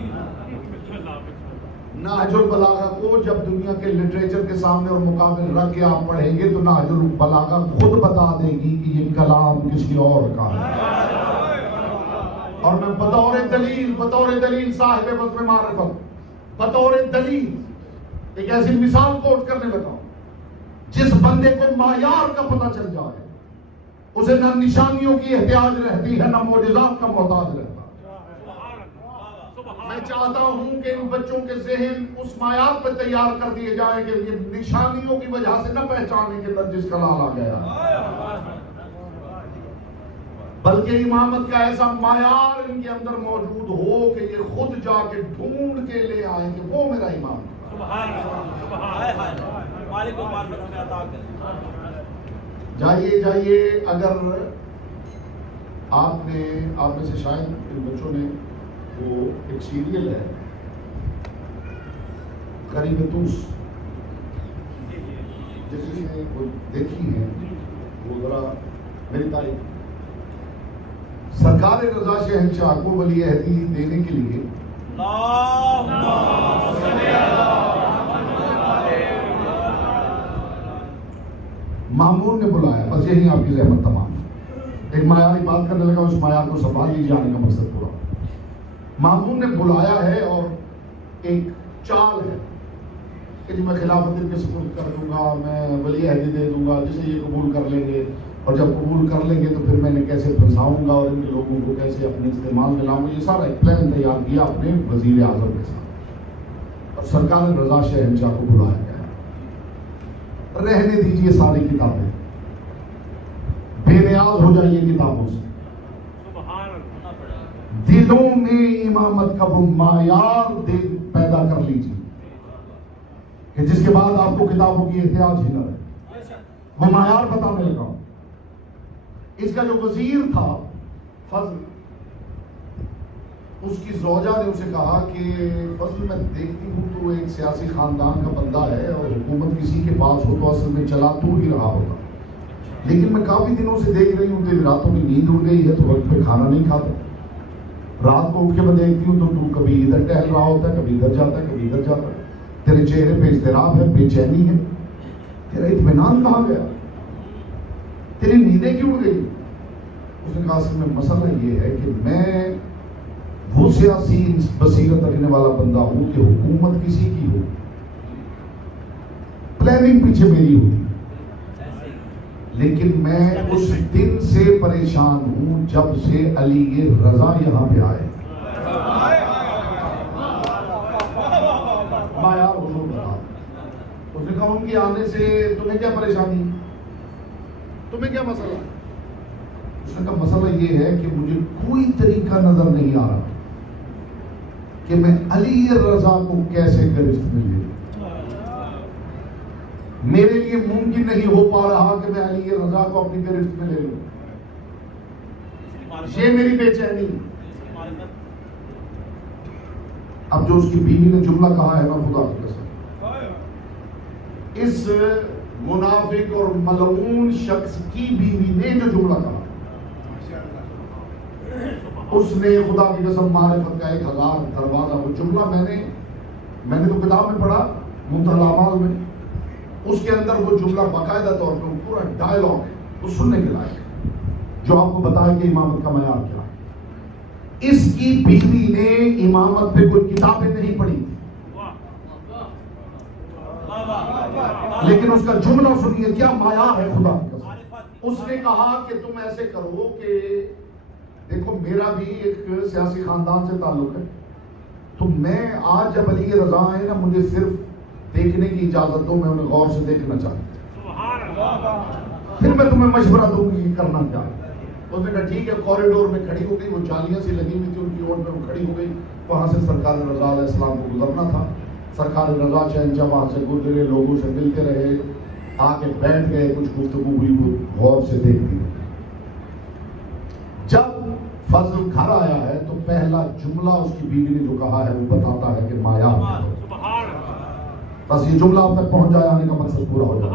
نہج البلاغہ کو جب دنیا کے لٹریچر کے سامنے اور مقابل رکھ کے آپ پڑھیں گے تو نہج البلاغہ خود بتا دے گی کہ یہ کلام کسی اور کا ہے۔ اور میں بطور دلیل صاحب بزم معرفت، بطور دلیل ایک ایسی مثال کوٹ کرنے لگا ہوں، جس بندے کو معیار کا پتہ چل جائے، اسے نہ نشانیوں کی احتیاج رہتی ہے، نہ معجزات کا محتاج رہتا۔ میں چاہتا ہوں کہ ان بچوں کے ذہن اس معیار پہ تیار کر دیے جائیں کہ یہ نشانیوں کی وجہ سے نہ پہچانے کے اندر جس کا لال آ گیا، بلکہ امامت کا ایسا معیار ان کے اندر موجود ہو کہ یہ خود جا کے ڈھونڈ کے لے آئیں کہ وہ میرا امام ہے۔ جائیے اگر آپ میں سے شاید ان بچوں نے وہ ایک سیریل ہے غریب توس، جس نے وہ دیکھی ہے، وہ ذرا میری تعریف سرکار رضا شہنشاہ کو ولی عہدی دینے کے لیے مامون نے بلایا، بس یہی آپ کی زحمت تمام۔ ایک معیاری بات کرنے لگا، اس معیار کو سنبھال لیجیے، آنے کا مقصد پورا۔ مامون نے بلایا ہے اور ایک چال ہے کہ جی میں خلافت ان کے سپرد کر دوں گا، میں ولی عہدی دے دوں گا، جسے یہ قبول کر لیں گے، اور جب قبول کر لیں گے تو پھر میں نے کیسے پھنساؤں گا اور ان کے لوگوں کو کیسے اپنے استعمال میں لاؤں گا۔ یہ سارا ایک پلان تیار کیا اپنے وزیر اعظم کے ساتھ، اور سرکار رضا شہنشاہ کو بلایا گیا۔ رہنے دیجیے ساری کتابیں، بے نیاز ہو جائیے کتابوں سے، دلوں میں امامت کا وہ معیار پیدا کر لیجیے کہ جس کے بعد آپ کو کتابوں کی احتیاج ہی نہ رہے۔ وہ معیار بتانے لگا ہوں۔ اس کا جو وزیر تھا فضل، اس کی زوجہ نے اسے کہا کہ فضل میں دیکھتی ہوں تو ایک سیاسی خاندان کا بندہ ہے، اور حکومت کسی کے پاس ہو تو اصل میں چلا تو ہی رہا ہوگا، لیکن میں کافی دنوں سے دیکھ رہی ہوں تیری راتوں میں نیند اڑ گئی ہے تو وقت پہ کھانا نہیں کھاتا. رات کو اٹھ کے میں دیکھتی ہوں تو کبھی ادھر ٹہل رہا ہوتا ہے, کبھی ادھر جاتا ہے, کبھی ادھر جاتا ہے. تیرے چہرے پہ اضطراب ہے, بے چینی ہے, تیرا اطمینان کہاں گیا, تیری نیندیں کیوں اڑ گئی؟ اس نے کہا اصل میں مسئلہ یہ ہے کہ میں وہ سیاسی بصیرت رکھنے والا بندہ ہوں کہ حکومت کسی کی ہو, پلاننگ پیچھے میری ہوتی, لیکن میں اس دن سے پریشان ہوں جب سے علی رضا یہاں پہ آئے. یار حضور بتا, اس نے کہا ان کے آنے سے تمہیں کیا پریشانی, تمہیں کیا مسئلہ؟ اس نے کہا مسئلہ یہ ہے کہ مجھے کوئی طریقہ نظر نہیں آ رہا کہ میں علی رضا کو کیسے گرفت میں لے لوں. میرے لیے ممکن نہیں ہو پا رہا کہ میں علی رضا کو اپنی گرفت میں لے لوں. یہ میری بے چینی. اب جو اس کی بیوی نے جملہ کہا ہے نا, خدا کی قسم, اس منافق اور ملعون شخص کی بیوی نے جو جملہ کہا, اس نے خدا کی قسم معرفت کا 1000 دروازہ, وہ جملہ میں نے تو کتاب میں پڑھا منتهى الاعمال میں, اس کے اندر وہ جملہ باقاعدہ طور پہ پورا ڈائلاگ ہے, وہ سننے کے لائق ہے, جو آپ کو بتائے کہ امامت کا معیار کیا ہے. اس کی بیوی نے امامت پہ کوئی کتابیں نہیں پڑھی, لیکن اس کا جملہ سنیے کیا معیار ہے خدا کی قسم. اس نے کہا کہ تم ایسے کرو کہ دیکھو میرا بھی ایک سیاسی خاندان سے تعلق ہے, تو میں آج جب علی رضا آئے نا, مجھے صرف دیکھنے کی اجازت دو, میں انہیں غور سے دیکھنا چاہتا ہوں, پھر میں تمہیں مشورہ دوں گی کہ کرنا کیا. اس نے کہا ٹھیک ہے. کوریڈور میں کھڑی ہو گئی, وہ جالیاں سی لگی ہوئی تھی ان کی اوٹ میں, وہ کھڑی ہو گئی. وہاں سے سرکار رضا علیہ السلام کو گزرنا تھا. سرکار رضا چہنچا وہاں سے گزرے, لوگوں سے ملتے رہے, آ کے بیٹھ گئے, کچھ گفتگو ہوئی, وہ غور سے دیکھتی. جب فضل گھر آیا ہے تو پہلا جملہ اس کی بیوی نے جو کہا ہے وہ بتاتا ہے کہ مایا, بس یہ جملہ اب تک پہنچ جائے, آنے کا مقصد پورا ہو جائے.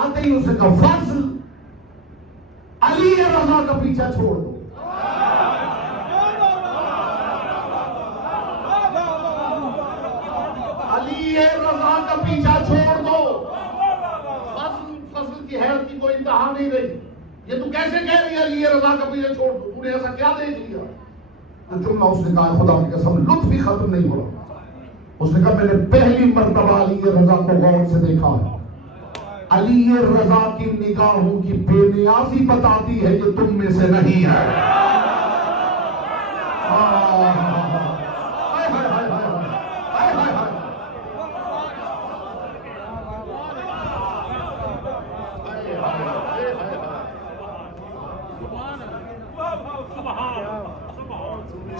آتے ہی اسے کہا فضل علی رضا کا پیچھا چھوڑ دو. علی رضا کا پیچھا چھوڑ دو. فضل کی حیرت کی کوئی انتہا نہیں رہی. یہ تو کیسے کہہ رہی ہے علی رضا کا پیچھا چھوڑ دو, تو نے ایسا کیا دیکھ لیا؟ تو جملہ اس نے کہا خدا کی قسم لطف ہی ختم نہیں ہو رہا. اس نے کہا میں نے پہلی مرتبہ علی رضا کو غور سے دیکھا ہے. علی رضا کی نگاہوں کی بے نیازی بتاتی ہے کہ تم میں سے نہیں ہے.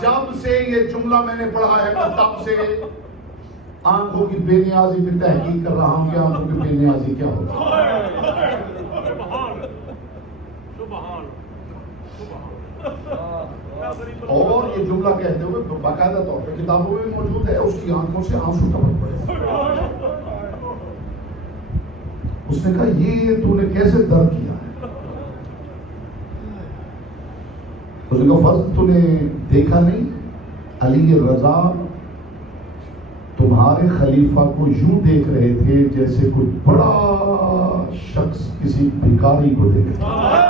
جب سے یہ جملہ میں نے پڑھا ہے تب سے آنکھوں کی بے نیازی پہ تحقیق کر رہا ہوں کہ آنکھوں کی بے نیازی کیا ہوتی ہے. اور یہ جملہ کہتے ہوئے باقاعدہ طور پہ کتابوں میں موجود ہے, اس کی آنکھوں سے آنسو ٹپک پڑے. اس نے کہا یہ تو نے کیسے درک کیا ہے؟ اس نے کہا فرض تو نے دیکھا نہیں, علی رضا تمہارے خلیفہ کو یوں دیکھ رہے تھے جیسے کوئی بڑا شخص کسی بھکاری کو دیکھ رہا ہے.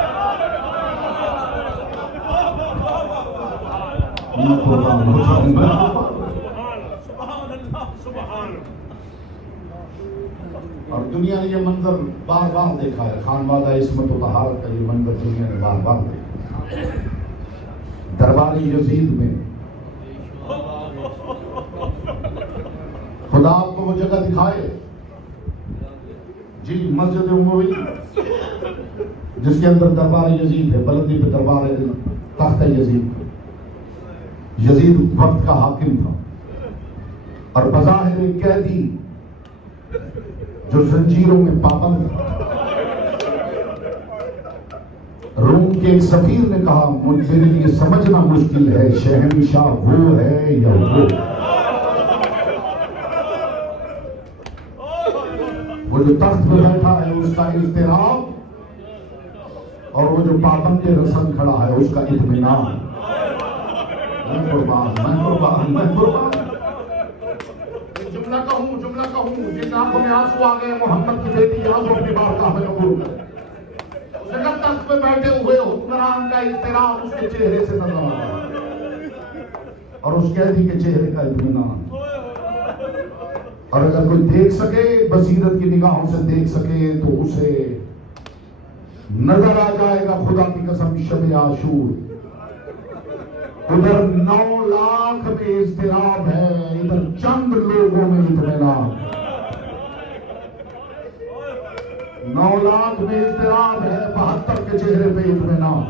اور دنیا نے یہ منظر بار بار دیکھا ہے. خانوادہ عصمت و طہارت کا یہ منظر دنیا نے بار بار دیکھا. دربار یزید میں خدا آپ کو وہ جگہ دکھائے جی, مسجد اموی جس کے اندر دربار یزید ہے, بلندی پہ دربار تخت یزید. یزید وقت کا حاکم تھا اور بظاہر ایک قیدی جو زنجیروں میں پابند تھا. روم کے ایک سفیر نے کہا میرے لیے سمجھنا مشکل ہے شہنشاہ وہ ہے یا وہ جو تخت پہ بیٹھا ہے اس کا اضطراب اور وہ جو پابند رسم کھڑا ہے اس کا اطمینان. میں قربان. جملہ کہوں جن آنکھوں میں آنسو آ گئے محمد کی بیٹی آنسو اپنی بارگاہ میں قبول کر. اس نے تخت پہ بیٹھے ہوئے حکمران کا احترام اس کے چہرے سے نظر آ رہا ہے اور اس قیدی کے چہرے کا اطمینان. اور اگر کوئی دیکھ سکے بصیرت کی نگاہوں سے دیکھ سکے تو اسے نظر آ جائے گا خدا کی قسم شب عاشور. ادھر 9 لاکھ میں اضطراب ہے, ادھر چند لوگوں میں اطمینان. 9 لاکھ میں اضطراب ہے, 72 کے چہرے پہ اطمینان.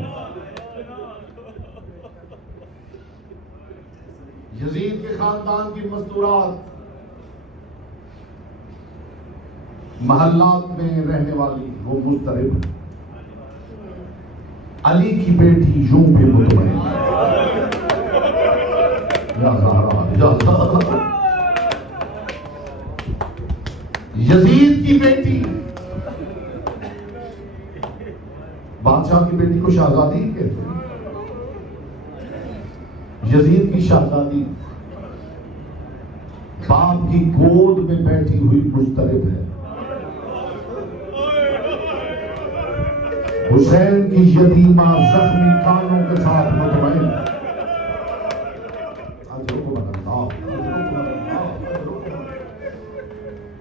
یزید کے خاندان کی مستورات, محلات میں رہنے والی وہ مضطرب. علی کی بیٹی یوں بھی مطمئن. یا زہرا یا زہرا. یزید کی بیٹی, بادشاہ کی بیٹی کو شہزادی کہتے ہیں. یزید کی شہزادی باپ کی گود میں بیٹھی ہوئی مضطرب ہے. حسین کی یتیمہ زخمی کانوں کے ساتھ مطمئن.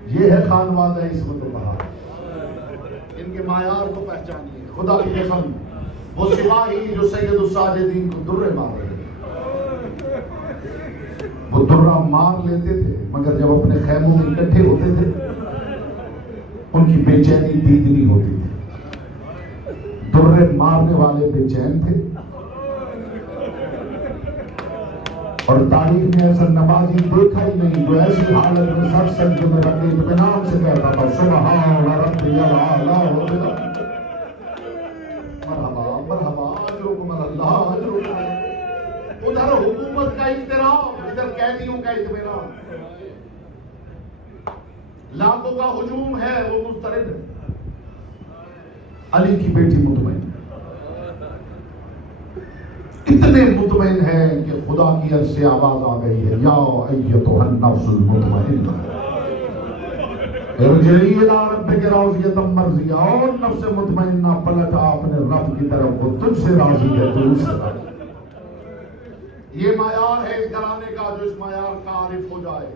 یہ ہے خانوادہ عصمت و بہار. ان کے معیار کو پہچانیے. خدا کی قسم وہ سپاہی جو سید الساجدین کو درے مار رہے تھے, وہ درہ مار لیتے تھے مگر جب اپنے خیموں میں اکٹھے ہوتے تھے ان کی بے چینی دیدنی ہوتی تھی. درے مارنے والے بے چین تھے اور تاریخ میں ایسا نمازی دیکھا ہی نہیں جو ایسی حالت میں سر سجدے میں رکھ کے اطمینان سے کہتا تھا سبحان ربی الاعلی. مرحبا مرحبا اجرکم اللہ اجرکم. ادھر حکومت کا احترام, ادھر قیدیوں کا اطمینان. لاکھوں کا ہجوم ہے, وہ مضطرب ہے. علی کی بیٹی مطمئن, اتنے مطمئن ہے کہ خدا کی عرش سے آواز آ گئی ہے یا ایتھا النفس المطمئنہ ارجعی الی ربک راضیۃ مرضیہ. اور نفس مطمئنہ پلٹ اپنے رب کی طرف, وہ تجھ سے راضی ہے تو اس سے راضی. یہ معیار ہے اس گھرانے کا, جو اس معیار کا عارف ہو جائے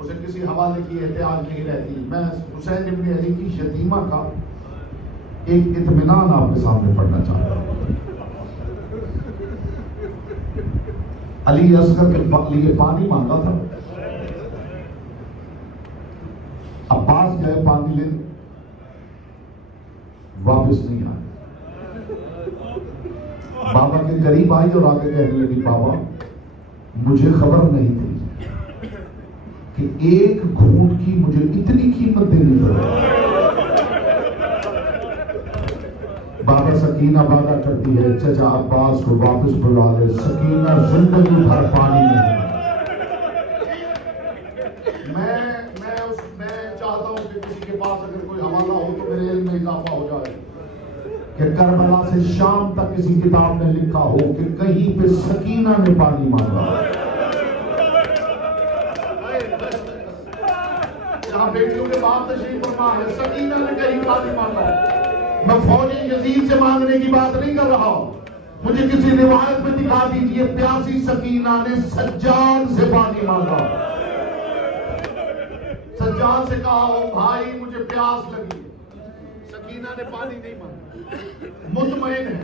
اسے کسی حوالے کی احتیاج نہیں رہتی. میں حسین ابن علی کی یتیمہ کا ایک اطمینان آپ کے سامنے پڑھنا چاہتا ہوں. علی اصغر کے لیے پانی مانگا تھا, عباس گئے پانی لے, واپس نہیں آئے. بابا کے قریب آئی اور آگے کہنے لگی بابا مجھے خبر نہیں تھی کہ ایک گھونٹ کی مجھے اتنی قیمت دینی پڑے. بابا سکینہ وعدہ کرتی ہے چچا عباس کو واپس بلا لے, سکینہ زندگی بھر پانی نہیں. میں چاہتا ہوں کہ کسی کے پاس اگر کوئی حوالہ ہو تو میرے علم میں اضافہ ہو جائے کہ کربلا سے شام تک کسی کتاب نے لکھا ہو کہ کہیں پہ سکینہ نے پانی مانگا. جہاں بیٹیوں کے بعد تشریف فرما ہے, سکینہ نے کہیں پانی مانگا. میں فوج یزید سے مانگنے کی بات نہیں کر رہا ہوں, مجھے کسی روایت میں دکھا دیجئے پیاسی سکینہ نے سجاد سے پانی مانگا. سجاد سے کہا او بھائی مجھے پیاس لگی. سکینہ نے پانی نہیں مانگا, مطمئن ہے,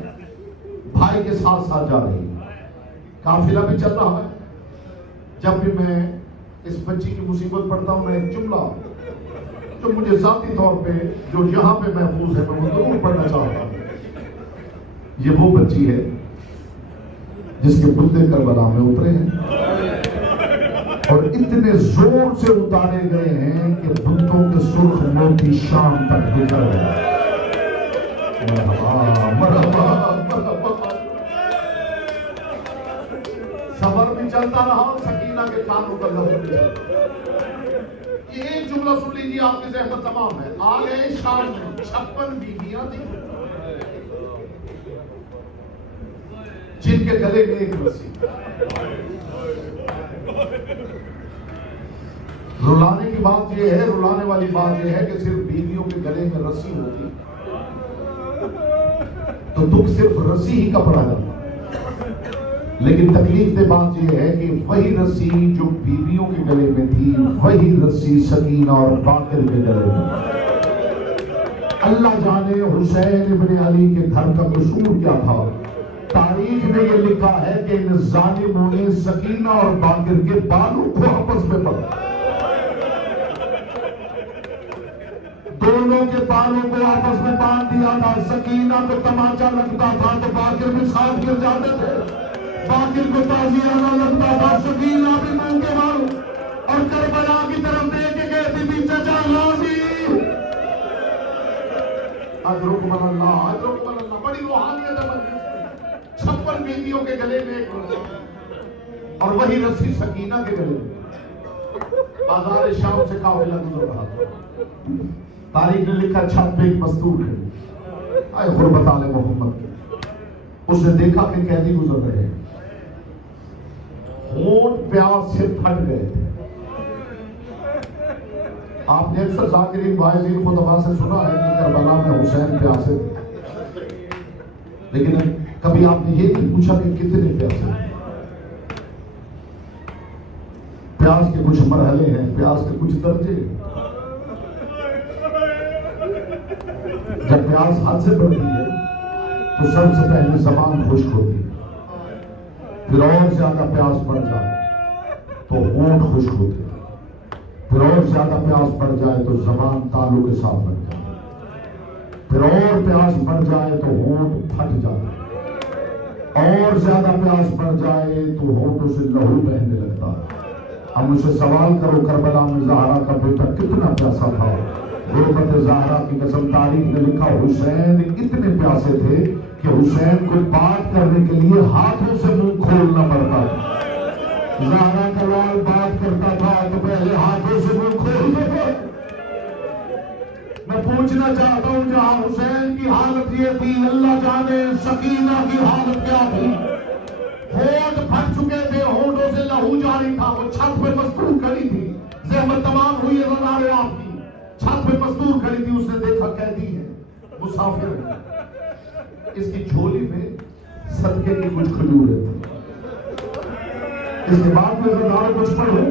بھائی کے ساتھ ساتھ جا رہی. قافلہ بھی چل رہا ہے. جب بھی میں اس بچی کی مصیبت پڑھتا ہوں میں ایک جملہ جو مجھے ذاتی طور پہ جو یہاں پہ محفوظ ہے میں وہ ضرور پڑھنا چاہتا ہوں. یہ وہ بچی ہے جس کے بندے کربلا میں اترے ہیں اور اتنے زور سے اتارے گئے ہیں کہ بندوں کے سرخ موتی شام تک بکھر گئے. مرحبا مرحبا مرحبا. سفر بھی چلتا رہا, سکینہ کے کانوں کا لفظ بھی چلتا. یہ ایک جملہ سن لیجیے, آپ کی زحمت تمام ہے. آ گئے شام میں 56 بیویاں تھیں. جن کے گلے میں ایک رسی. رلانے کی بات یہ ہے، رلانے والی بات یہ ہے کہ صرف بیویوں کے گلے میں رسی ہوتی تو دکھ صرف رسی ہی کا پڑا جاتا. لیکن تکلیف دہ بات یہ ہے کہ وہی رسی جو بیویوں کے گلے میں تھی وہی رسی سکینہ اور باقر کے گلے میں. اللہ جانے حسین ابن علی کے گھر کا قصور کیا تھا. تاریخ نے یہ لکھا ہے کہ ان ظالموں نے سکینہ اور باقر کے بالوں کو آپس میں پکڑا، دونوں کے بالوں کو آپس میں باندھ دیا تھا. سکینہ کو تماچا لگتا تھا تو باقر بھی ساتھ گر جاتے تھے، باقر کو تازیانہ لگتا تھا، سکینہ بھی منہ کے بال. اور کربلا کی طرف دیکھ کے کہتی تھی چچا غازی اجرکم اللہ اجرکم اللہ. بڑی روحانیت ہے مجلس میں. 56 بیویوں کے گلے میں ایک رسی اور وہی رسی سکینہ کے گلے میں. بازار شام سے قافلہ گزر رہا تھا. تاریخ نے لکھا چھت پہ ایک مزدور ہے، آئے غربت آل محمد کے. اس نے دیکھا کہ قیدی گزر رہے ہیں، ہونٹ پیاس سے پھٹ گئے تھے. آپ نے اکثر ذاکرین واعظین خطبہ سے سنا ہے کہ کربلا میں حسین پیاسے تھے، لیکن کبھی آپ نے یہ نہیں پوچھا کہ کتنے پیاسے ہیں. پیاس کے کچھ مرحلے ہیں، پیاس کے کچھ درجے. جب پیاس حد سے بڑھتی ہے تو سب سے پہلے زبان خشک ہوتی ہے، پھر اور زیادہ پیاس بڑھ جائے تو ہونٹ خشک ہوتے ہیں، پھر اور زیادہ پیاس بڑھ جائے تو زبان تالو کے ساتھ بن جائے، پھر اور پیاس بڑھ جائے تو ہونٹ پھٹ جائے، اور زیادہ پیاس بڑھ جائے تو ہونٹوں سے لہو بہنے لگتا ہے. ہم اسے سوال کرو کربلا میں زہرا کا بیٹا کتنا پیاسا تھا. غربت زہرا کی قسم تاریخ نے لکھا حسین اتنے پیاسے تھے کہ حسین کو بات کرنے کے لیے ہاتھوں سے منہ کھولنا پڑتا تھا. زہرا کا لال بات کرتا تھا تو پہلے ہاتھوں سے منہ کھولتے تھے. میں پوچھنا چاہتا ہوں جہاں حسین کی حالت یہ تھی، اللہ جانے سکینہ کی حالت کیا تھی. ہونٹ پھٹ چکے تھے، ہونٹوں سے لہو جاری تھا. وہ چھت پہ مستور کھڑی تھی، زحمت تمام ہوئی ہے نظارے آپ کی. چھت پہ مستور کھڑی تھی، اس نے دیکھا قیدی ہے، مسافر ہے. اس کی جھولی میں صدقے کی کچھ کھجوریں تھیں. اس کے بعد بھی عزاداروں کچھ پڑھوں،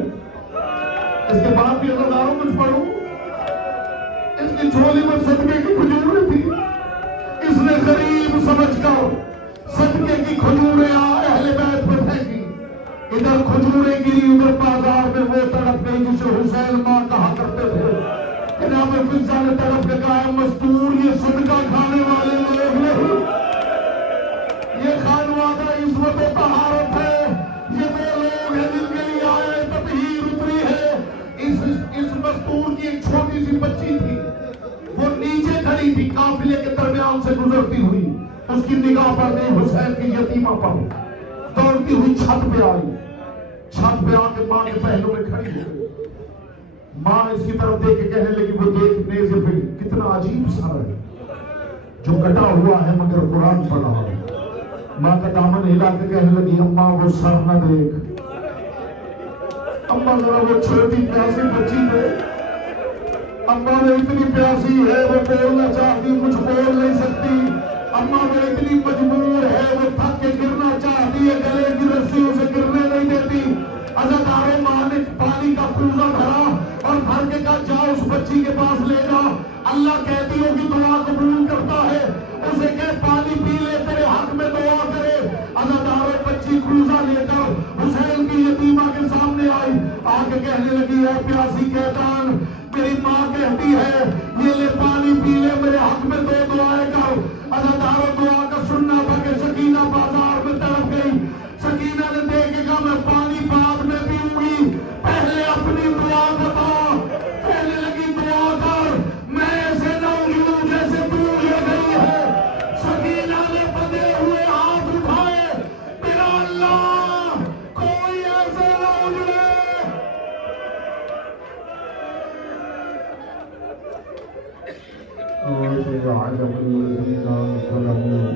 اس کے بعد بھی عزاداروں کچھ پڑھوں. اس کی جھولی میں صدقے کی کھجوریں تھی. اس نے غریب سمجھ کر صدقے کی کھجوریں اہل بیت پہ پھینکی. ادھر کھجوریں گری، ادھر بازار میں وہ تڑپ گئی جسے حسین ماں کہا کرتے تھے. جناب فضا نے تڑپ کے کہا مزدور یہ صدقہ کھانے والے لوگ نہیں، یہ خانوادہ عزت و طہارت ہے. یہ وہ لوگ ہیں جن کے لیے آئے تطہیر اتری ہے. اس مزدور کی ایک چھوٹی سی بچی تھی، وہ نیچے کھڑی تھی قافلے کے درمیان سے گزرتی ہوئی. اس کی نگاہ پڑ گئی حسین کی یتیمہ پر، دوڑتی ہوئی چھت پہ آئی. چھت پہ آ کے ماں کے پہلوں میں کھڑی ہو گئی. ماں اس کی طرف دیکھ کے کہنے لگی، وہ دیکھ نیزے پہ کتنا عجیب سر ہے جو کٹا ہوا ہے مگر قرآن پڑھا ہے. ماں کا دامن ہلا کے کہنے لگی اماں وہ سر نہ دیکھ، اماں ذرا وہ چھوٹی پیاسی بچی دیکھ. اماں وہ اتنی پیاسی ہے وہ بولنا چاہتی کچھ بول نہیں سکتی. اماں وہ اتنی مجبور ہے وہ تھک کے گرنا چاہتی ہے، گلے کی رسی اسے گرنے نہیں دیتی. عزاداروں ماں نے پانی کا کوزہ بھرا اور بھر کے کہا جاؤ اس بچی کے پاس لے جا، اللہ کہتی ہوگی دعا قبول کرتا ہے. اسے کہ پانی پی لے تیرے حق میں دعا کرے. عزاداروں بچی کوزہ لے کر حسین کی یتیمہ کے سامنے آئی، آ کے کہنے لگی ہے پیاسی کہتان میری ماں کہتی ہے یہ لے پانی پی لے، میرے حق میں دو دعائیں کر. عزاداروں دعا کا سننا تھا کہ سکینہ بازار میں تڑپ گئی. سکینہ نے دیکھے گا میں پانی بعد میں پیوں گی، پہلے اپنی دعا بتا. کہنے لگی دعا کر میں ایسے نہ اجڑوں جیسے تو اجڑ گئی ہے. سکینہ نے بدے ہوئے ہاتھ اٹھائے، میرا اللہ کوئی ایسے نہ اجڑے. عجب الذین ظلموا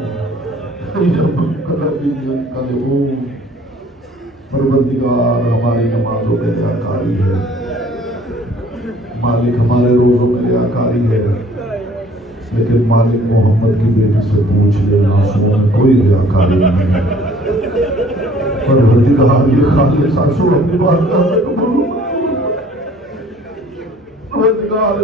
پروردگار ہماری نمازوں میں ریاکاری ہے، مالک ہمارے روزوں میں ریاکاری ہے، لیکن مالک محمد کی بیٹی سے پوچھ لے آنسوؤں میں کوئی ریاکاری نہیں ہے۔ پروردگار یہ خالص آنسو اپنی بات کا قبول۔ پروردگار